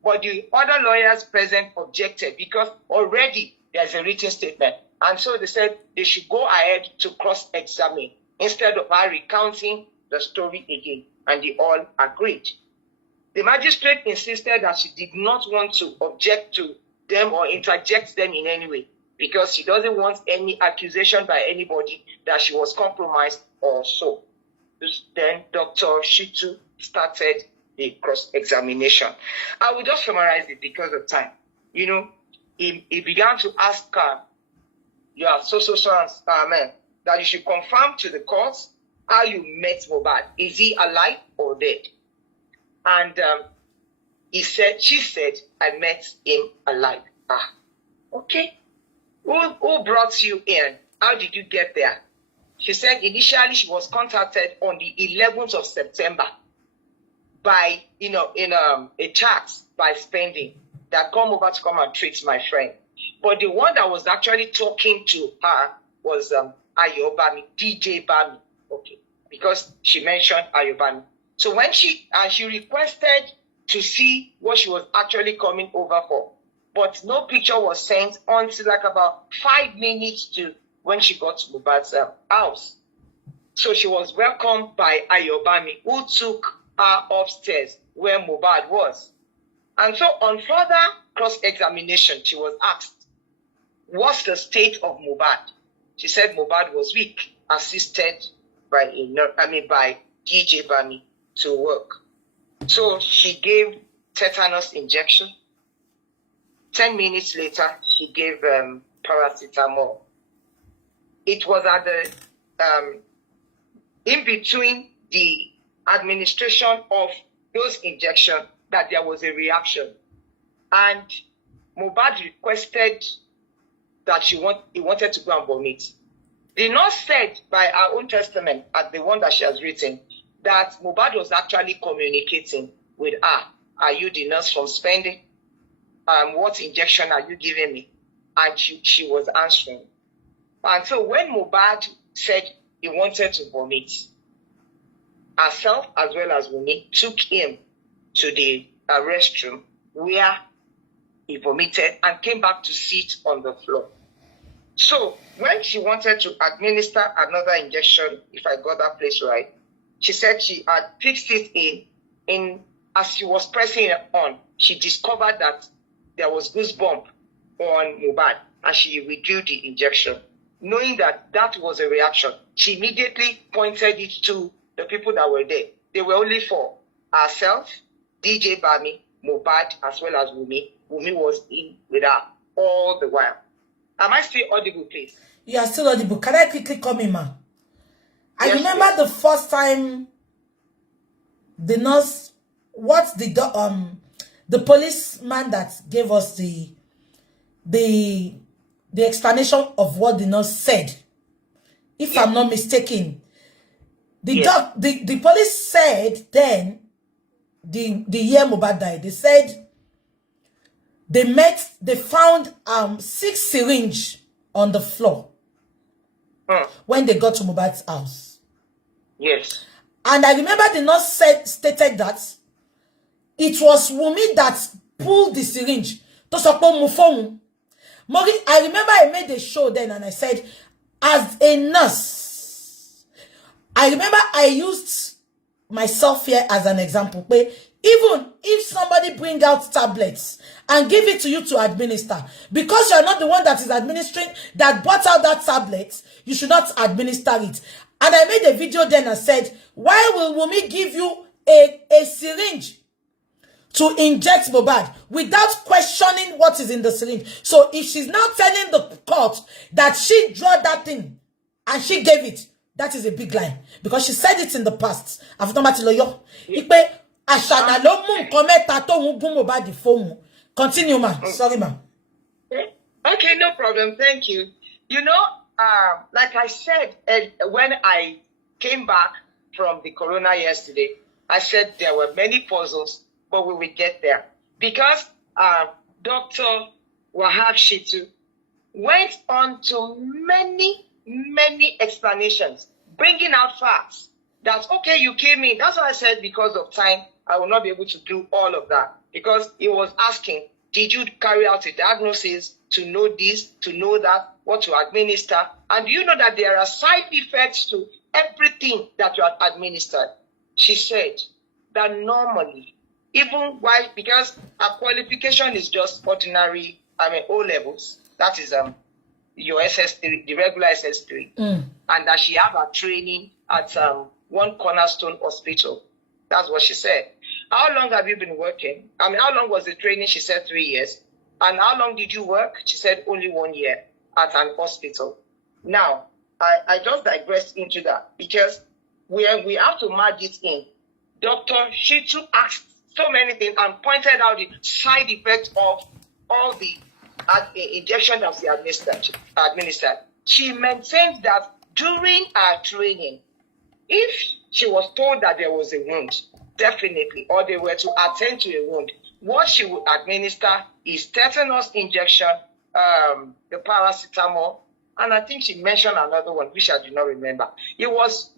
but the other lawyers present objected because already there's a written statement. And so they said they should go ahead to cross-examine instead of her recounting the story again. And they all agreed. The magistrate insisted that she did not want to object to them or interject them in any way because she doesn't want any accusation by anybody that she was compromised or so. Then Dr. Shitu started the cross-examination. I will just summarize it because of time. You know, he began to ask her, you are so man, that you should confirm to the court how you met Mohbad. Is he alive or dead? And she said, I met him alive. Okay. Who brought you in? How did you get there? She said initially she was contacted on the 11th of September by, in a chat by Spending that come over to come and treat my friend. But the one that was actually talking to her was Ayobami, DJ Bami, okay, because she mentioned Ayobami. So when she requested to see what she was actually coming over for, but no picture was sent until like about 5 minutes to when she got to Mohbad's house. So she was welcomed by Ayobami, who took her upstairs where Mohbad was. And so on further cross-examination, she was asked, what's the state of Mohbad? She said Mohbad was weak, assisted by DJ Bami to work. So she gave tetanus injection. 10 minutes later, she gave paracetamol. It was at the in between the administration of those injections that there was a reaction, and Mohbad requested that he wanted to go and vomit. The nurse said by her own testament, at the one that she has written, that Mohbad was actually communicating with her. Are you the nurse from Spending? What injection are you giving me? And she was answering. And so when Mohbad said he wanted to vomit, herself as well as Wunmi took him to the restroom where he vomited and came back to sit on the floor. So when she wanted to administer another injection, if I got that place right, she said she had fixed it in as she was pressing it on, she discovered that there was goosebump on Mohbad and she withdrew the injection. Knowing that that was a reaction, she immediately pointed it to the people that were there. They were only 4. Herself, DJ Bami, Mohbad, as well as Wunmi. Wunmi was in with her all the while. Am I still audible, please? You are still audible. Can I quickly come in, ma? I remember yes. The first time the nurse, the policeman that gave us the explanation of what the nurse said, if I'm not mistaken, the police said then, the year Mohbad died, they said they found 6 syringes on the floor when they got to Mohbad's house. Yes. And I remember the nurse stated that it was Wunmi that pulled the syringe to support Mufong. I remember I made a show then and I said, as a nurse, I remember I used myself here as an example. But even if somebody bring out tablets and give it to you to administer, because you're not the one that is administering, that brought out that tablet, you should not administer it. And I made a video then and said, why will Wunmi give you a syringe to inject Mohbad without questioning what is in the syringe? So if she's now telling the court that she drew that thing and she gave it, that is a big lie, because she said it in the past. Continue, ma. Sorry, ma. Okay, no problem. Thank you. You know, like I said, when I came back from the corona yesterday, I said there were many puzzles, but we will get there. Because Dr. Wahab Shitu went on to many explanations, bringing out facts that, okay, you came in. That's why I said because of time, I will not be able to do all of that. Because he was asking, did you carry out a diagnosis to know this, to know that, what to administer? And do you know that there are side effects to everything that you have administered? She said that normally, even while, because her qualification is just ordinary, O levels, that is your SS3, the regular SS3, and that she have her training at one cornerstone hospital. That's what she said. How long have you been working? How long was the training? She said 3 years. And how long did you work? She said only 1 year at an hospital. Now, I just digressed into that because we have to merge it in. Dr. Shitu asked so many things and pointed out the side effects of all the injection that she administered. She maintained that during her training, if she was told that there was a wound, definitely, or they were to attend to a wound, what she would administer is tetanus injection, the paracetamol, and I think she mentioned another one, which I do not remember. It was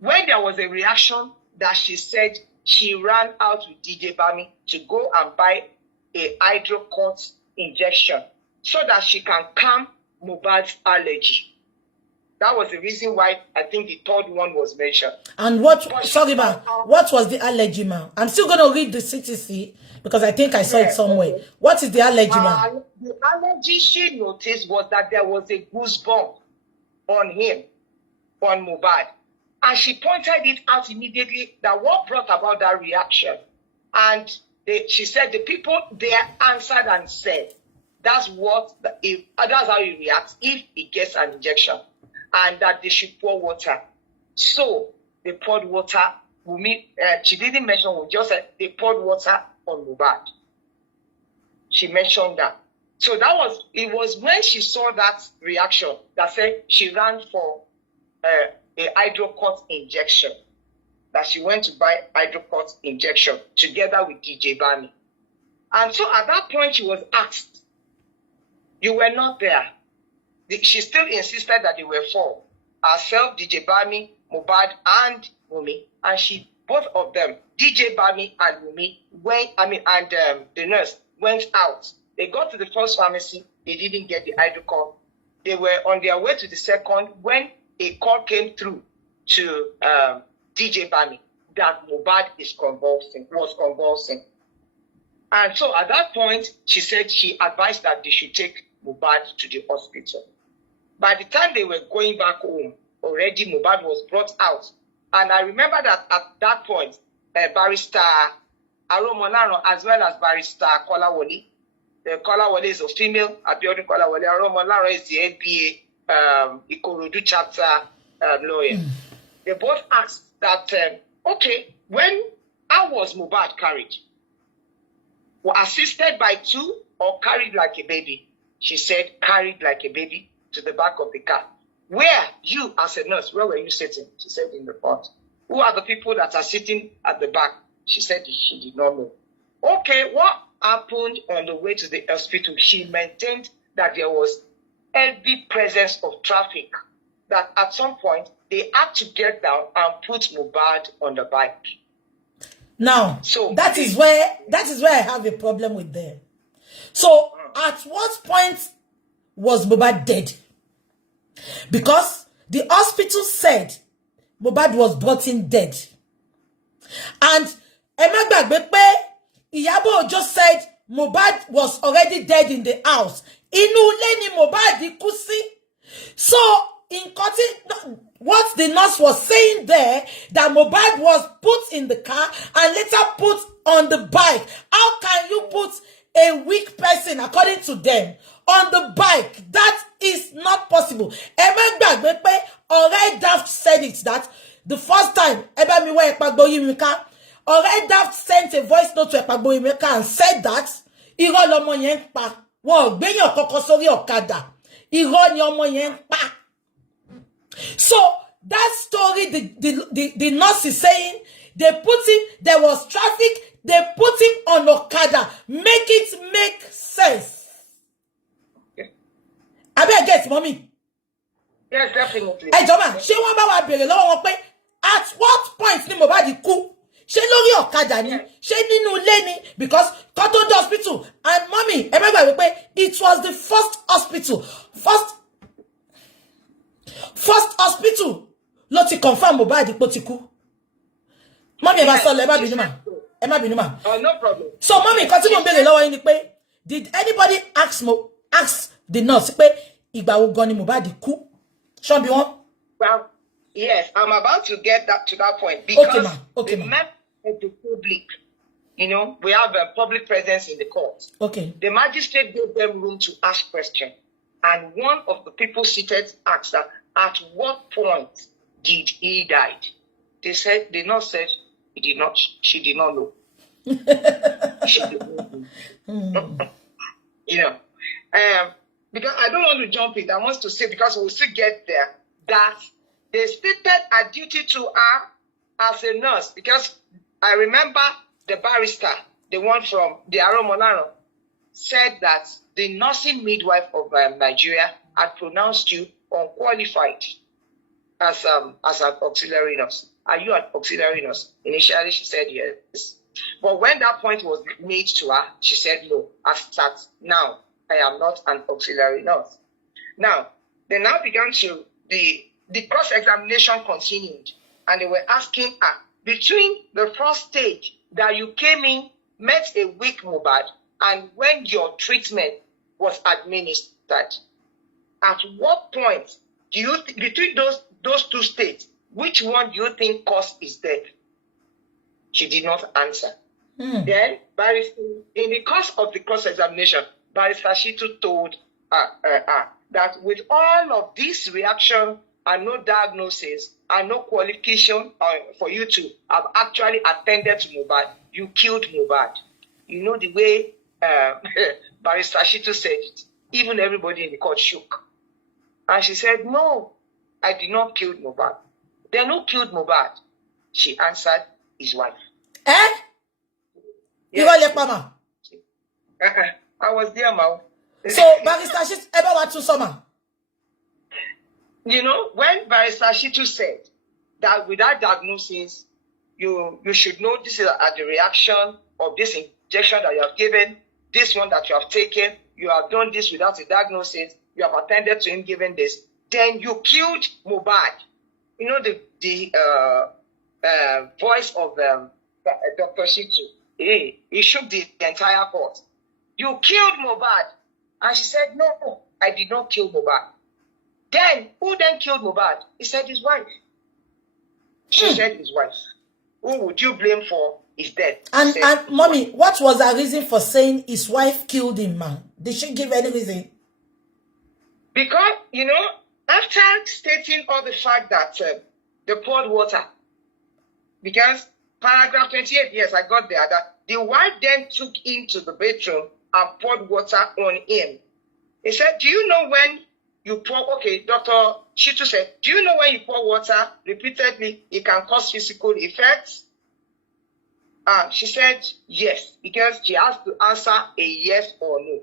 when there was a reaction that she said she ran out with DJ Bami to go and buy a hydrocort injection so that she can calm Mohbad's allergy. That was the reason why I think the third one was mentioned. And what was the allergy, ma'am? I'm still going to read the CTC because I think I saw it somewhere. What is the allergy, ma'am? The allergy she noticed was that there was a goosebump on him, on Mohbad. And she pointed it out immediately that what brought about that reaction. And she said the people there answered and said, that's how he reacts if he gets an injection. And that they should pour water. So they poured water. She didn't mention Wunmi, just said they poured water on Mohbad. She mentioned that. So it was when she saw that reaction that said she ran for a hydrocort injection. That she went to buy hydrocort injection together with DJ Bami. And so at that point she was asked, you were not there. She still insisted that there were 4. Herself, DJ Bami, Mohbad, and Wunmi. And both of them, DJ Bami and Wunmi, the nurse went out. They got to the first pharmacy. They didn't get the hydrocort. They were on their way to the second when a call came through to DJ Bami that Mohbad was convulsing. And so at that point, she said she advised that they should take Mohbad to the hospital. By the time they were going back home, already Mohbad was brought out. And I remember that at that point, Barrister Aromolaro as well as Barrister Kolawole, Kolawole is a female, Abiodun Kolawole, Aromolaro is the NBA Ikorodu chapter lawyer. They both asked that, how was Mohbad carried? Assisted by 2 or carried like a baby? She said, carried like a baby to the back of the car. Where you, as a nurse, where were you sitting? She said, in the front. Who are the people that are sitting at the back? She said she did not know. Okay, what happened on the way to the hospital? She maintained that there was heavy presence of traffic. That at some point, they had to get down and put Mohbad on the bike. Now, so that is where I have a problem with them. So, at what point was Mohbad dead? Because the hospital said Mohbad was brought in dead. And ẹ má gbàgbé pé Iyabo Ojo said Mohbad was already dead in the house. Inú ilé ni Mohbad kú sí. So, what the nurse was saying there, that Mohbad was put in the car and later put on the bike. How can you put a weak person, according to them, on the bike? That is not possible. Ẹ má gbàgbé pé Ọ̀rẹ́ Daft said it, that the first time Eba mi wa Epagbo Yimika, Ọ̀rẹ́ Daft sent a voice note to Epagbo Yimika and said that irọ́ lọmọ yẹn ń pa. Wọ́n ò gbéyàn kankan sórí ọ̀kadà. Irọ́ ni ọmọ yẹn ń pa. So that story, the nurse is saying, there was traffic, they put him on Okada. Make it make sense. I bet get, mommy. Yes, definitely. Hey, Joma, she won't buy a bill. At what point ni Mohbad kú? She lórí Okada ni? She nínú ilé ni? Because Koto the hospital. And mommy, it was the first hospital. First hospital. Ló ti confirm Mohbad pé ó ti kú. Mommy, ẹ bá sọ lọ, ẹ má bínú mà. Ẹ má bínú mà. Oh, no problem. So, mommy, nǹkan tí mo béèrè lọ́wọ́ yín ni pé, did anybody ask the nurse pé ìgbà wo gan ni Mohbad kú? Ṣọ́n bí wọ́n? Well, yes, I'm about to get to that point because Okay, the member of the public, we have a public presence in the court. Okay. The magistrate gave them room to ask questions, and one of the people seated asked that, at what point did he die? The nurse said she did not know. She did not know. Because I don't want to jump in. I want to say, because we'll still get there, that they stated a duty to her as a nurse. Because I remember the barrister, the one from the Aromolano, said that the nursing midwife of Nigeria had pronounced you unqualified as an auxiliary nurse. Are you an auxiliary nurse? Initially, she said yes. But when that point was made to her, she said no. As at now, I am not an auxiliary nurse. Now, they now began to, the cross-examination continued, and they were asking her, between the first stage that you came in, met a weak Mohbad, and when your treatment was administered, at what point do you, between those two states, which one do you think caused his death? She did not answer. Then, in the course of the cross-examination, Barrister Shitu told that with all of this reaction and no diagnosis and no qualification for you to have actually attended to Mohbad, you killed Mohbad. You know the way Barrister Shitu said it. Even everybody in the court shook. And she said, no, I did not kill Mohbad. Then who killed Mohbad? She answered, his wife. Eh? Yes. I was there, Ma. So, Barrister Shitu, ever what to summer? When Barrister Shitu said that without diagnosis, you should know this is the reaction of this injection that you have given, this one that you have taken, you have done this without a diagnosis, you have attended to him giving this, then you killed Mohbad. The voice of Dr. Shitu. He shook the entire court. You killed Mohbad. And she said, no, I did not kill Mohbad. Then, who then killed Mohbad? He said his wife. She said his wife. Who would you blame for his death? And mommy, what was her reason for saying his wife killed him, man? Did she give any reason? Because, after stating all the fact that they poured water, because paragraph 28, yes, I got there, that the wife then took him to the bedroom and poured water on him. He said, do you know when you pour, Dr. Shitu said, do you know when you pour water repeatedly, it can cause physical effects? She said, yes, because she has to answer a yes or no.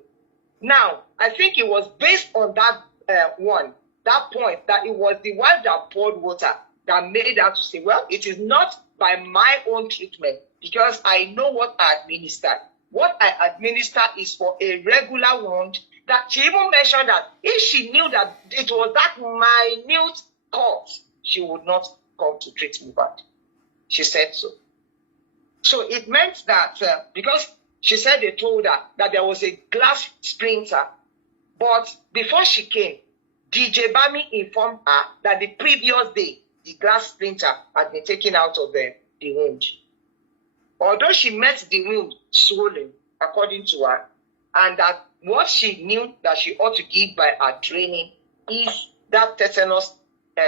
Now, I think it was based on that that point, that it was the wife that poured water that made her to say, well, it is not by my own treatment, because I know what I administered. What I administer is for a regular wound, that she even mentioned that if she knew that it was that minute cause, she would not come to treat me bad. She said so. So it meant that because she said they told her that there was a glass splinter, but before she came, DJ Bami informed her that the previous day, the glass splinter had been taken out of the wound. Although she met the wound swollen, according to her, and that what she knew that she ought to give by her training is that tetanus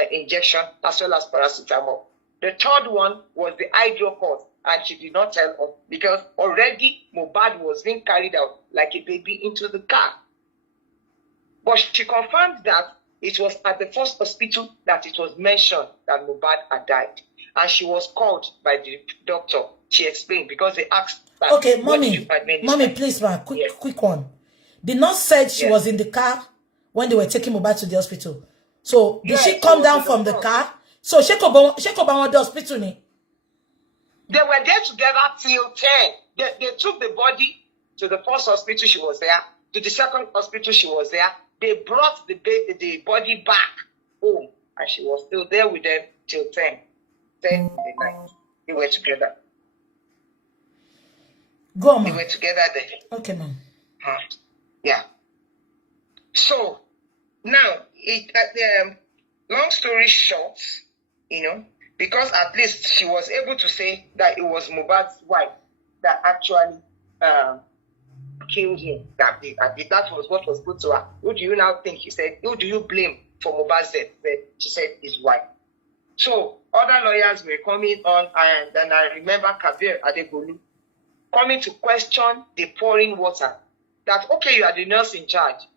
injection as well as paracetamol. The third one was the hydrocort, and she did not tell us because already Mohbad was being carried out like a baby into the car. But she confirmed that it was at the first hospital that it was mentioned that Mohbad had died. And she was called by the doctor. She explained because they asked that, Okay, what did mommy, you administer? please, ma, quick, Yes. quick one. The nurse said she Yes. was in the car when they were taking Mohbad to the hospital. So did Yes, she she come was down in the from the front. car? So she could the hospital ni. They were there together till 10. They took the body to the first hospital, she was there. To the second hospital, she was there. They brought the body back home, and she was still there with them till 10. 10 in the night. They were together. Go, They ma. were together there. Okay, ma'am. Yeah. So now, long story short, because at least she was able to say that it was Mohbad's wife that actually killed him. That was what was put to her. Who do you now think? He said, who do you blame for Mohbad's death? She said his wife. So other lawyers were coming on, and then I remember Kabir Adegolu coming to question the pouring water. That, okay, you are the nurse in charge.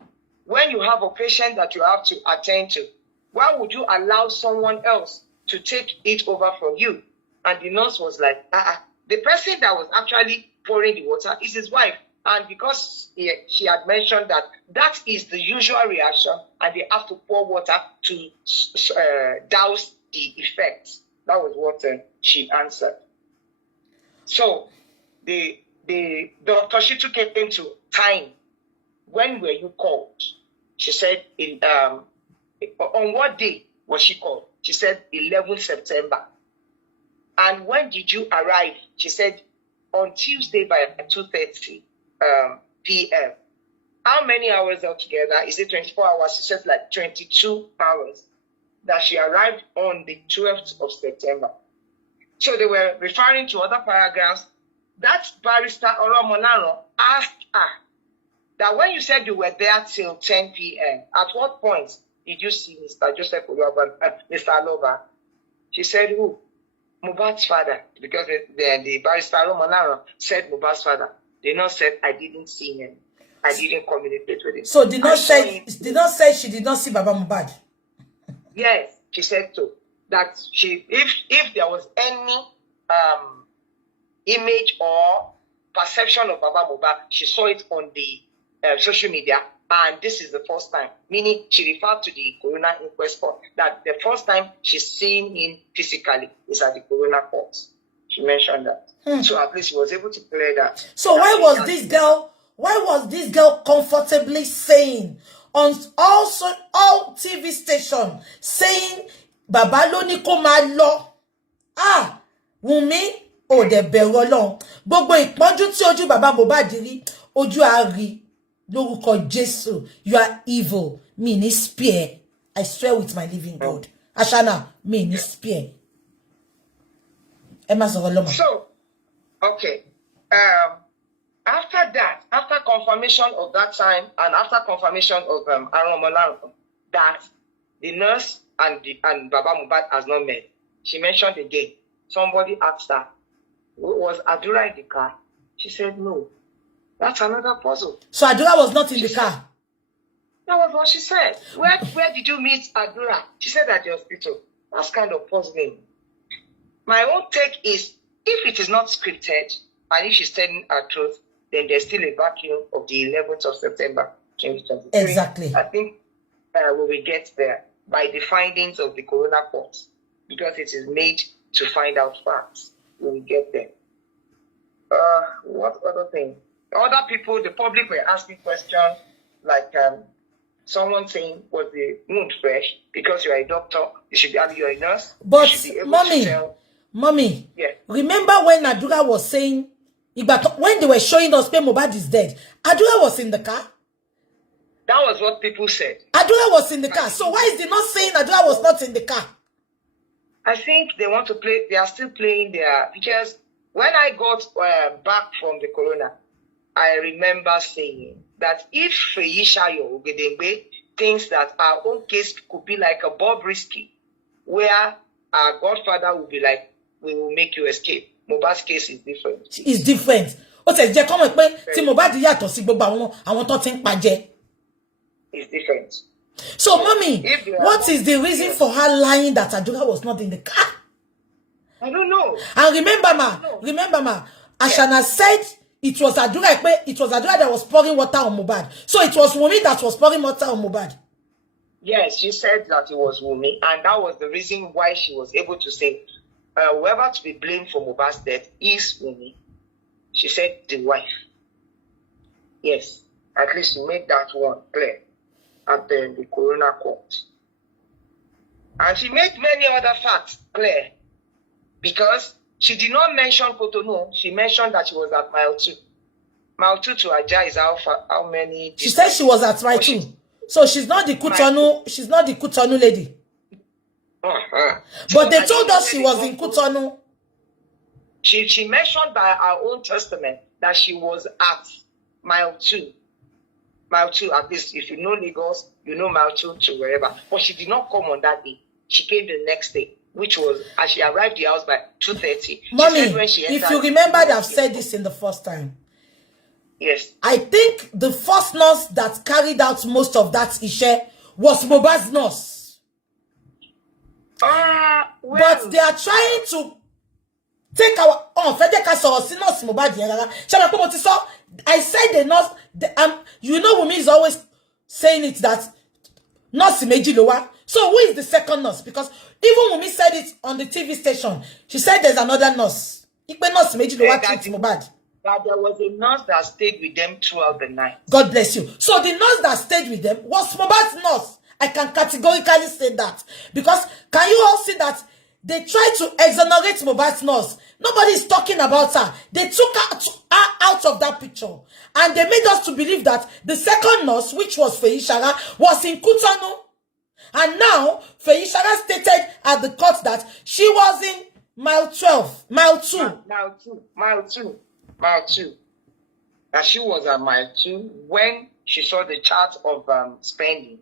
When you have a patient that you have to attend to, why would you allow someone else to take it over from you? And the nurse was like, the person that was actually pouring the water is his wife. And because she had mentioned that that is the usual reaction, and they have to pour water to douse the effects. That was what she answered. So the Dr. Shitu came into time. When were you called? She said, on what day was she called? She said 11th September. And when did you arrive? She said on Tuesday by 2:30 p.m. How many hours altogether? Is it 24 hours? She said like 22 hours. That she arrived on the 12th of September. So they were referring to other paragraphs. That barrister Oromonaro asked her that when you said you were there till 10 p.m., at what point did you see Mr. Joseph Oluwaban, Mr. Alova? She said, who? Mohbad's father. Because the barrister Oromonaro said Mohbad's father. The nurse said, I didn't see him. I didn't communicate with him. So the nurse said she did not see Baba Mohbad. Yes, she said so. That if there was any image or perception of Baba Mohbad, she saw it on the social media, and this is the first time. Meaning, she referred to the coroner inquest court. That the first time she's seeing him physically is at the coroner court. She mentioned that. So at least she was able to clear that. So why was this girl comfortably saying on all TV station saying Baba lo ni ko ma lo? Wunmi o de bẹ̀rù Ọlọ́run. Gbogbo ìpọ́njú tí ojú Baba Mohbad rí, ojú a rí lórúkọ Jésù. You are evil. Me ni spear. I swear with my living God. Ashana, me ni spear. Emma Zoroloma. So, okay. After that, after confirmation of that time, and after confirmation of Aromola, that the nurse and Baba Mohbad has not met, she mentioned again. Somebody asked her, was Adura in the car? She said no. That's another puzzle. So Adura was not in the car. That was what she said. Where did you meet Adura? She said at the hospital. That's kind of puzzling. My own take is, if it is not scripted, and if she's telling her truth, then there's still a vacuum of the 11th of September, 2023. Exactly. I think we will get there by the findings of the coroner court, because it is made to find out facts. We will get there. What other thing? Other people, the public were asking questions, like someone saying, was the wound fresh? Because you're a doctor, you should be, you're a nurse. But you should be able mommy, to tell. Mommy, Yes. remember when Adura was saying, when they were showing us Mohbad is dead, Adura was in the car? That was what people said. Adura was in the car. So why is they not saying Adura was not in the car? I think they want to play, they are still playing their, because when I got back from the corona, I remember saying that if Feyisara thinks that our own case could be like a Bob Risky, where our godfather will be like, we will make you escape. Mohbad's case is different. It's different. Ó ti jẹ́ kọ́mọ̀ pé tí Mohbad yàtọ̀ sí gbogbo àwọn tó ti ń pàjẹ́. It's different. So, mommy, what is the reason for her lying that Adura was not in the car? I don't know. And remember ma, Ashana said it was Adura that was pouring water on Mohbad. So it was Wunmi that was pouring water on Mohbad. Yes, she said that it was Wunmi, and that was the reason why she was able to say, whoever to be blamed for Mohbad's death is Wunmi. She said the wife. Yes, at least she made that one clear at the Corona court. And she made many other facts clear, because she did not mention Cotonou. She mentioned that she was at mile 2. Mile 2 to Ajah is how many? She said she was at mile 2. So she's not the Cotonou lady. But So they told us she was in Cotonou. She mentioned by her own testament that she was at mile 2. Mile 2, at least if you know Lagos, you know mile 2 to wherever. But she did not come on that day. She came the next day, which was as she arrived the house by 2:30. Mommy, if you remember, I've said this in the first time. Yes. I think the first nurse that carried out most of that issue was Mohbad's nurse. Well, But they are trying to take our I said the nurse, you know, Wunmi is always saying it that nurse Meji Lowa. So who is the second nurse? Because even Wunmi said it on the TV station. She said there's another nurse. Ikpe nurse Meji Lowa treats Mohbad. That there was a nurse that stayed with them throughout the night. God bless you. So the nurse that stayed with them was Mohbad's nurse. I can categorically say that. Because can you all see that they tried to exonerate Mohbad's nurse? Nobody is talking about her. They took her out of that picture. And they made us to believe that the second nurse, which was Feyisara, was in Cotonou. And now, Feyisara stated at the court that she was in mile 12, mile 2. Mile 2. That she was at mile 2 when she saw the chart of spending.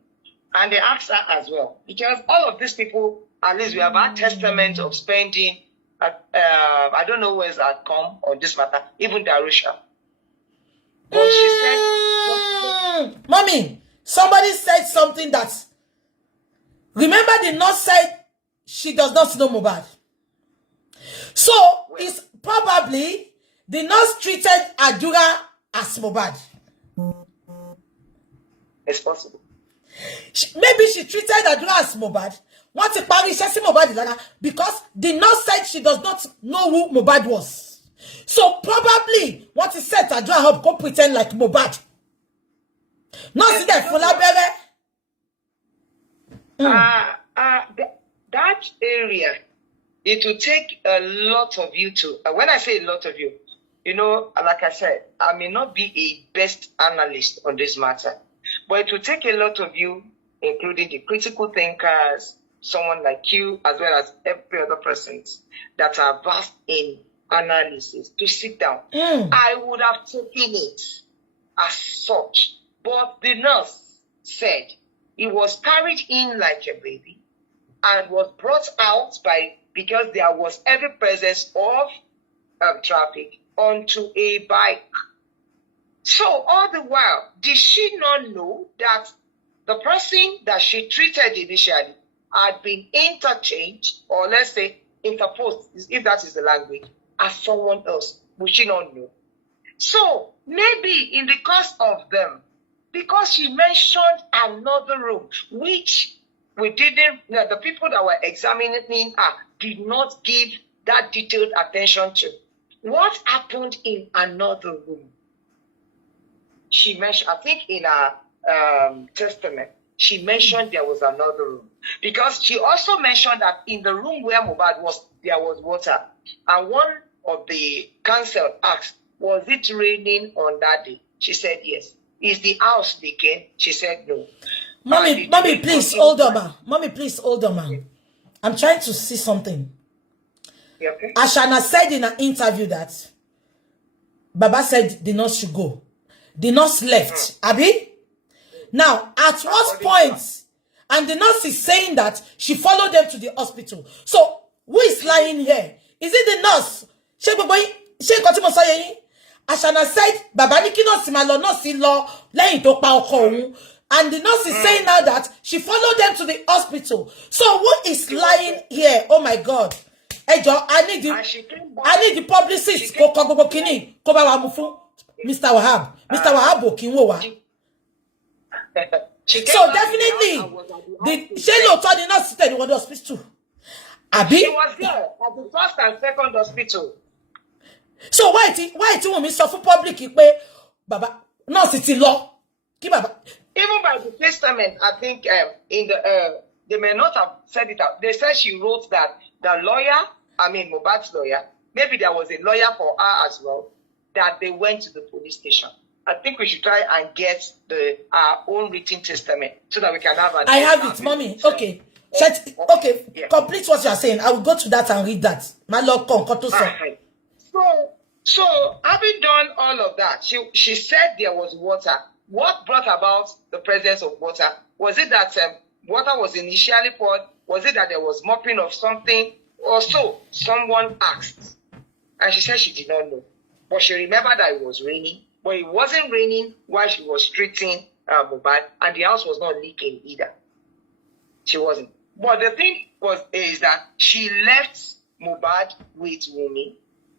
And they asked her as well. Because all of these people, at least we have had testament of spending. I don't know where's that come on this matter. Even Darusha. But she said... Mommy, somebody said something that... Remember the nurse said she does not know Mohbad. So, it's probably the nurse treated Adura as Mohbad. It's possible. Maybe she treated Adura as Mohbad. What if Paris says Mohbad? Because the nurse said she does not know who Mohbad was. So probably what is said Adura help go pretend like Mohbad. Not see that that area, it will take a lot of you to, when I say a lot of you, you know, like I said, I may not be a best analyst on this matter, but it will take a lot of you, including the critical thinkers, someone like you, as well as every other person that are vast in analysis, to sit down. I would have taken it as such, but the nurse said he was carried in like a baby and was brought out because there was heavy presence of traffic onto a bike. So all the while, did she not know that the person that she treated initially had been interchanged, or let's say interposed, if that is the language, as someone else? Would she not know? So maybe in the course of them, because she mentioned another room, which we didn't, the people that were examining her did not give that detailed attention to. What happened in another room? She mentioned, I think in her testament, she mentioned there was another room. Because she also mentioned that in the room where Mohbad was, there was water. And one of the council asked, was it raining on that day? She said yes. Is the house leaking? She said no. Mommy, please hold on, ma. Mommy, please hold on, ma. I'm trying to see something. Yeah, okay. Ashana said in an interview that Baba said the nurse should go. The nurse left. Abi? Now, at what point? And the nurse is saying that she followed them to the hospital. So, who is lying here? Is it the nurse? Ashana said, Baba ni ki nurse ma lọ, nurse lọ lẹ́yìn tó pa ọkọ òun. And the nurse is saying now that she followed them to the hospital. So, who is lying here? Oh my God. Ejo, I need the publicist. Ko gbogbo kini. Ko ba wa mu fún Mr. Wahab. Mr. Wahab ò kí ń wò wá. So definitely, she looked the nurse seated in the hospital. Abi? She was there at the first and second hospital. So why it won't be so for public? Baba, nurse ti lọ. Ki baba. Even by the testament, I think in the they may not have said it out. They said she wrote that the lawyer, Mohbad's lawyer, maybe there was a lawyer for her as well, that they went to the police station. I think we should try and get our own written testament so that we can have an. I have it, mommy. Okay. Okay. Yeah. Complete what you are saying. I will go to that and read that. My Lord, So having done all of that, she said there was water. What brought about the presence of water? Was it that water was initially poured? Was it that there was mopping of something? Or so someone asked. And she said she did not know. But she remembered that it was raining. But it wasn't raining while she was treating Mohbad. And the house was not leaking either. She wasn't. But the thing is that she left Mohbad with Wunmi.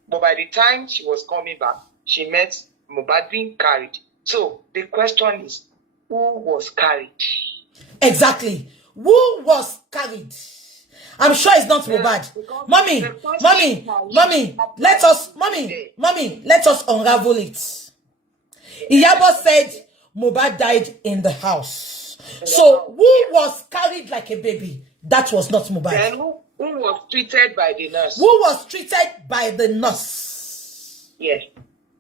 But by the time she was coming back, she met Mohbad being carried. So the question is, who was carried? Exactly. Who was carried? I'm sure it's not Mohbad. Mommy, let us unravel it. Iyabo said Mohbad died in the house. So who was carried like a baby? That was not Mohbad. Then who was treated by the nurse? Who was treated by the nurse? Yes.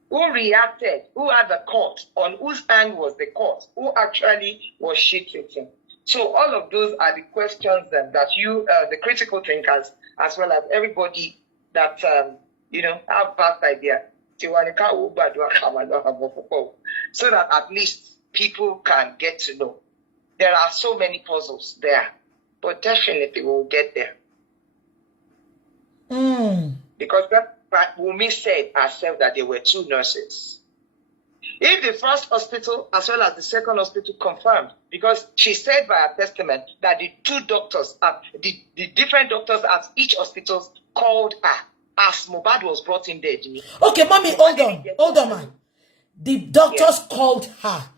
Who reacted? Who had the court? On whose hand was the court? Who actually was she treating? So all of those are the questions that you, the critical thinkers, as well as everybody that have vast idea, so that at least people can get to know. There are so many puzzles there, but definitely we'll get there. Because that Wunmi said herself that there were two nurses. If the first hospital as well as the second hospital confirmed, because she said by her testament that the two doctors, the different doctors at each hospital called her as Mohbad was brought in there. Okay, mommy, hold on, man. The doctors called her.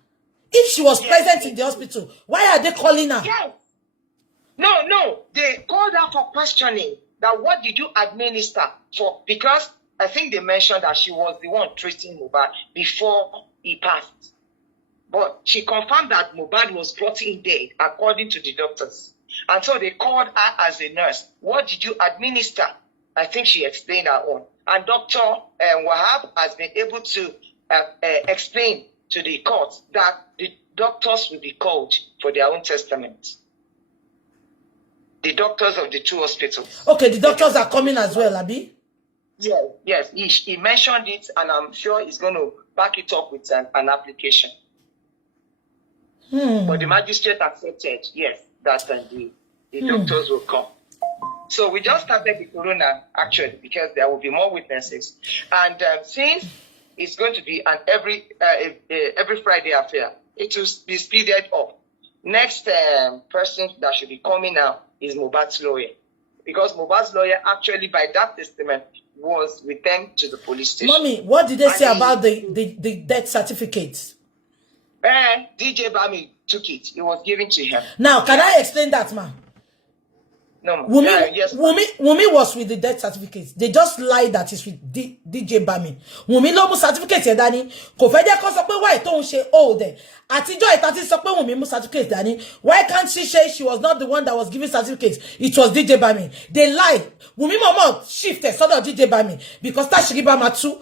If she was present in the hospital, why are they calling her? Yes. No, they called her for questioning. That what did you administer for? Because I think they mentioned that she was the one treating Mohbad before he passed. But she confirmed that Mohbad was brought in dead, according to the doctors. And so they called her as a nurse. What did you administer? I think she explained her own. And Dr. Wahab has been able to explain to the court that the doctors will be called for their own testament. The doctors of the two hospitals. Okay, the doctors are coming as well, Abi? Yes. He mentioned it, and I'm sure he's going to back it up with an application. But the magistrate accepted, yes, that the doctors will come. So we just started the corona, actually, because there will be more witnesses. And since it's going to be an every Friday affair, it will be speeded up. Next person that should be coming now is Mohbad's lawyer. Because Mohbad's lawyer actually, by that testament, was with them to the police station. Mommy, what did they say about the death certificate? DJ Bami took it. It was given to him. Now, can I explain that, ma? No. Yes. Wunmi was with the death certificate. They just lied that it's with DJ Bami. Wunmi ló mú certificate yẹn dání. Kò fẹ́ jẹ́ kó sọ pé why tóun ṣe old ẹ̀. Àtijọ́ ìta ti sọ pé Wunmi mú certificate dání. Why can't she say she was not the one that was giving certificates? It was DJ Bami. They lied. Wunmi mama shifted sort of DJ Bami because Tashiri Bama too.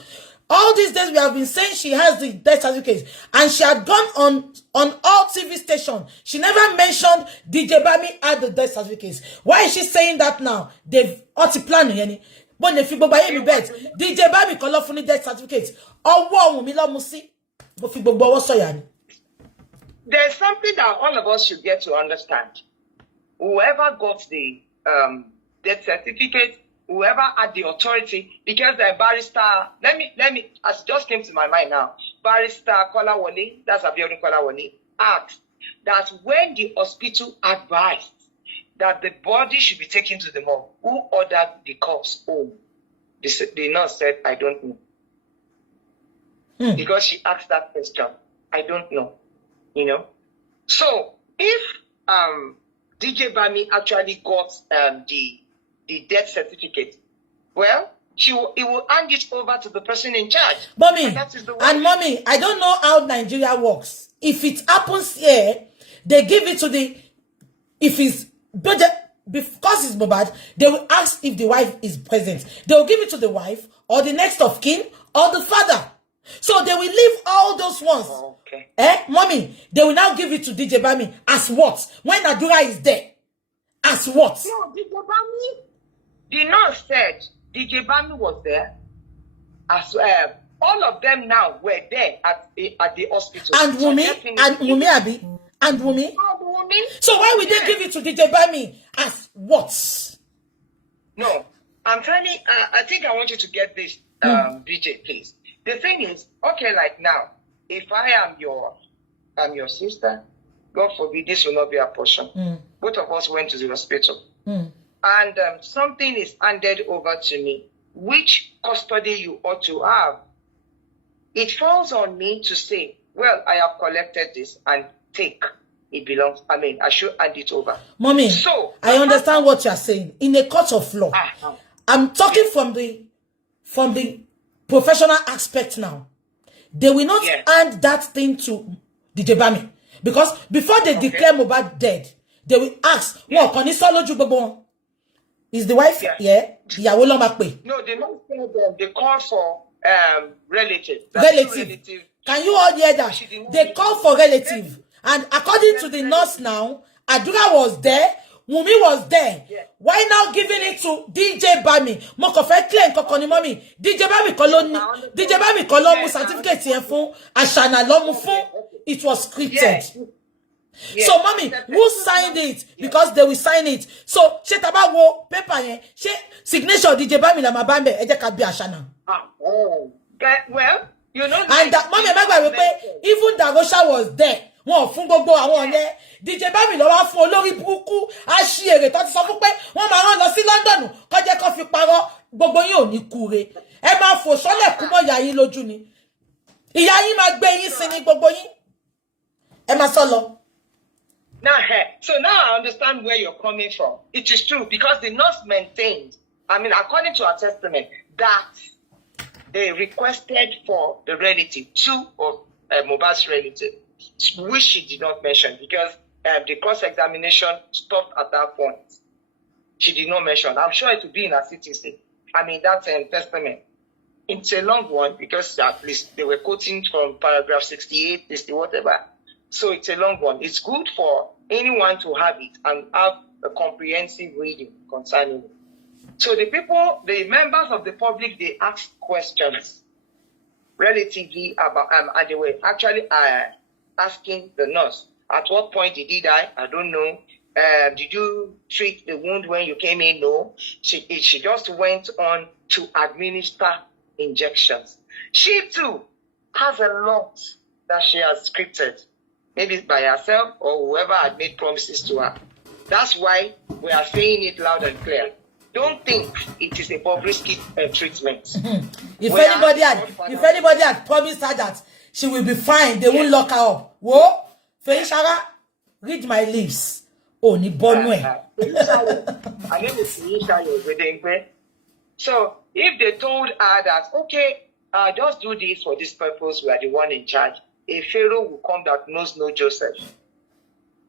All these days we have been saying she has the death certificate and she had gone on all TV stations. She never mentioned DJ Bami had the death certificates. Why is she saying that now? They've plan yani. But if you go buy me bet, DJ Bami call off for the death certificate. Or what we love musi. But if you go so yani. There's something that all of us should get to understand. Whoever got the death certificate, whoever had the authority, because the barrister, let me, as it just came to my mind now, Barrister Kolawole, that's Abiodun Kolawole, asked that when the hospital advised that the body should be taken to the morgue, who ordered the corpse home? The nurse said, I don't know. Because she asked that question. I don't know. You know? So, if DJ Bami actually got the death certificate, well, he will hand it over to the person in charge. Mommy, mommy, I don't know how Nigeria works. If it happens here, they give it to because it's Mohbad, they will ask if the wife is present. They will give it to the wife or the next of kin or the father. So they will leave all those ones. Oh, okay. Mommy, they will now give it to DJ Bami as what? When Adura is there. As what? No, DJ Bami. The nurse said DJ Bami was there. As all of them now were there at the hospital. And Wunmi, Abi, and Wunmi. So why would they give it to DJ Bami as what? No, I'm telling. I think I want you to get this, DJ, please. The thing is, okay, like now, if I am your sister, God forbid this will not be a portion. Both of us went to the hospital. And something is handed over to me, which custody you ought to have. It falls on me to say, well, I have collected this and take. It belongs, I should hand it over. Mommy, so I understand what you're saying. In a court of law, I'm talking from the professional aspect now. They will not hand that thing to DJ Bami. Because before they declare Mohbad dead, they will ask, is the wife here? Yeah. No, they don't say them. They call for relative. Relative. Can you all hear that? They call for relative. And according to the nurse now, Adura was there, Wunmi was there. Why now giving it to DJ Bami? Mommy. DJ Bami kolon certificate here fun, Ashana lomu fun. It was scripted. So, mommy, who signed it? Because they will sign it. So, she taba wo paper yen, she signature DJ Bami la mabambe, eje ka bi Ashana. Well, you know. And that mommy, even Dagosha was there. Wọ́n fún gbogbo àwọn yẹn DJ Bami ló wá fún olórí burúkú àṣìírè tó ti sọ fún pé wọ́n máa rán lọ sí London kó jẹ́ kó fi parọ́ gbogbo yín ò ní kúre ẹ máa fò sọ́lẹ̀ kú mọ́ ìyá yín lójú ni ìyá yín máa gbé yín sí ní gbogbo yín ẹ máa sọ lọ. So now I understand where you're coming from. It is true because the nurse maintained, according to her testament, that they requested for the relative, two of Mohbad's relatives, which she did not mention because the cross-examination stopped at that point. She did not mention. I'm sure it will be in her CTC. That's testament. It's a long one because at least they were quoting from paragraph 68, 60, whatever. So it's a long one. It's good for anyone to have it and have a comprehensive reading concerning it. So the members of the public, they asked questions relatively about, and they were actually asking the nurse, at what point did he die? I don't know. Did you treat the wound when you came in? No. She just went on to administer injections. She too has a lot that she has scripted, maybe by herself or whoever had made promises to her. That's why we are saying it loud and clear. Don't think it is a Bobrisky treatment. If anybody had promised her that she will be fine, they won't lock her up. Whoa, Feyisara, read my lips. Oh, ni bonwe. Feyisara. Her name is Feyisara Gbena. So if they told her that, okay, just do this for this purpose, we are the one in charge, a Pharaoh will come that knows no Joseph.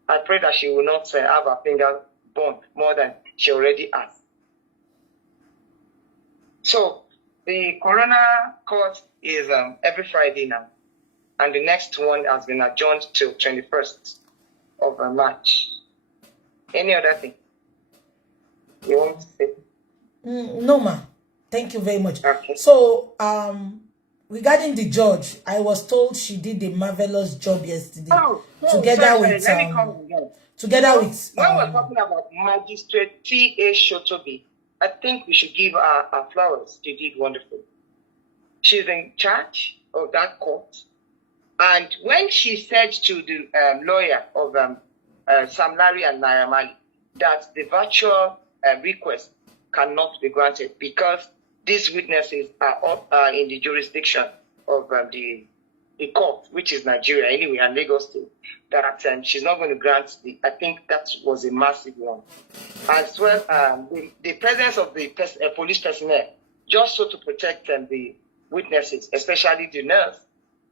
I pray that she will not have her finger burned more than she already has. So the coroner court is every Friday now, and the next one has been adjourned till 21st of March. Any other thing you want to say? No, ma. Thank you very much. Okay. So, regarding the judge, I was told she did a marvelous job yesterday. Together with let me come again. together with When we're talking about Magistrate T.A. Shotobi, I think we should give her flowers. She did wonderful. She's in charge of that court. And when she said to the lawyer of Sam Larry and Naira Marley that the virtual request cannot be granted because these witnesses are in the jurisdiction of the court, which is Nigeria anyway, and Lagos State, that she's not going to grant I think that was a massive one. As well, the presence of the police personnel, just so to protect the witnesses, especially the nurse.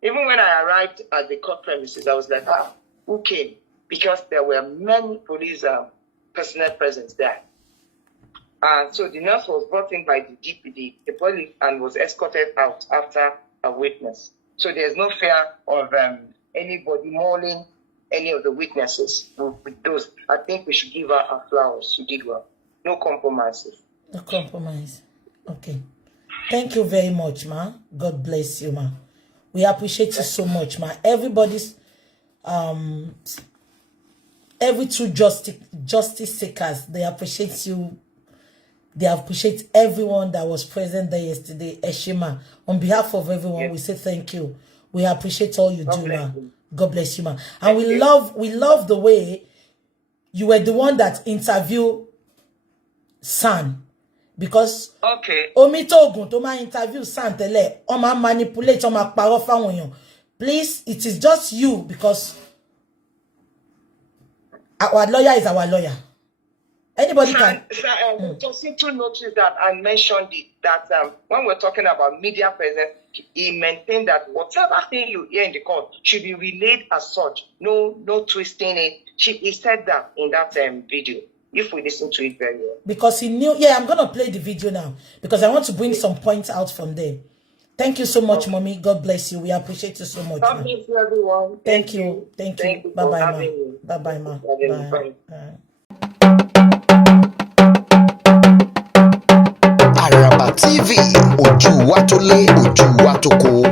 Even when I arrived at the court premises, I was like, who came? Because there were many police personnel present there. And so the nurse was brought in by the DPD, the police, and was escorted out after a witness. So there's no fear of anybody mauling any of the witnesses with those. I think we should give her flowers. She did well. No compromises. no compromise. Okay. Thank you very much, ma. God bless you, ma. We appreciate you so much, ma. Everybody's every true justice seekers, they appreciate you. They appreciate everyone that was present there yesterday. Eshima, on behalf of everyone, we say thank you. We appreciate all you do, ma. God bless you, ma. And we love the way you were the one that interviewed San. Because Omitogun to my interview San tele, oma manipulate, oma paro fawon yon. Please, it is just you because our lawyer is our lawyer. Anybody can. Just need to notice that I mentioned it, that when we're talking about media presence, he maintained that whatever thing you hear in the court should be relayed as such. No twisting it. He said that in that video. If we listen to it very well. Because he knew, I'm going to play the video now. Because I want to bring some points out from there. Thank you so much, Mommy. God bless you. We appreciate you so much. God bless you, everyone. Thank you. Bye-bye, ma. Bye-bye, ma. Bye. Araba TV, ojú wa tó lé, ojú wa tó kó.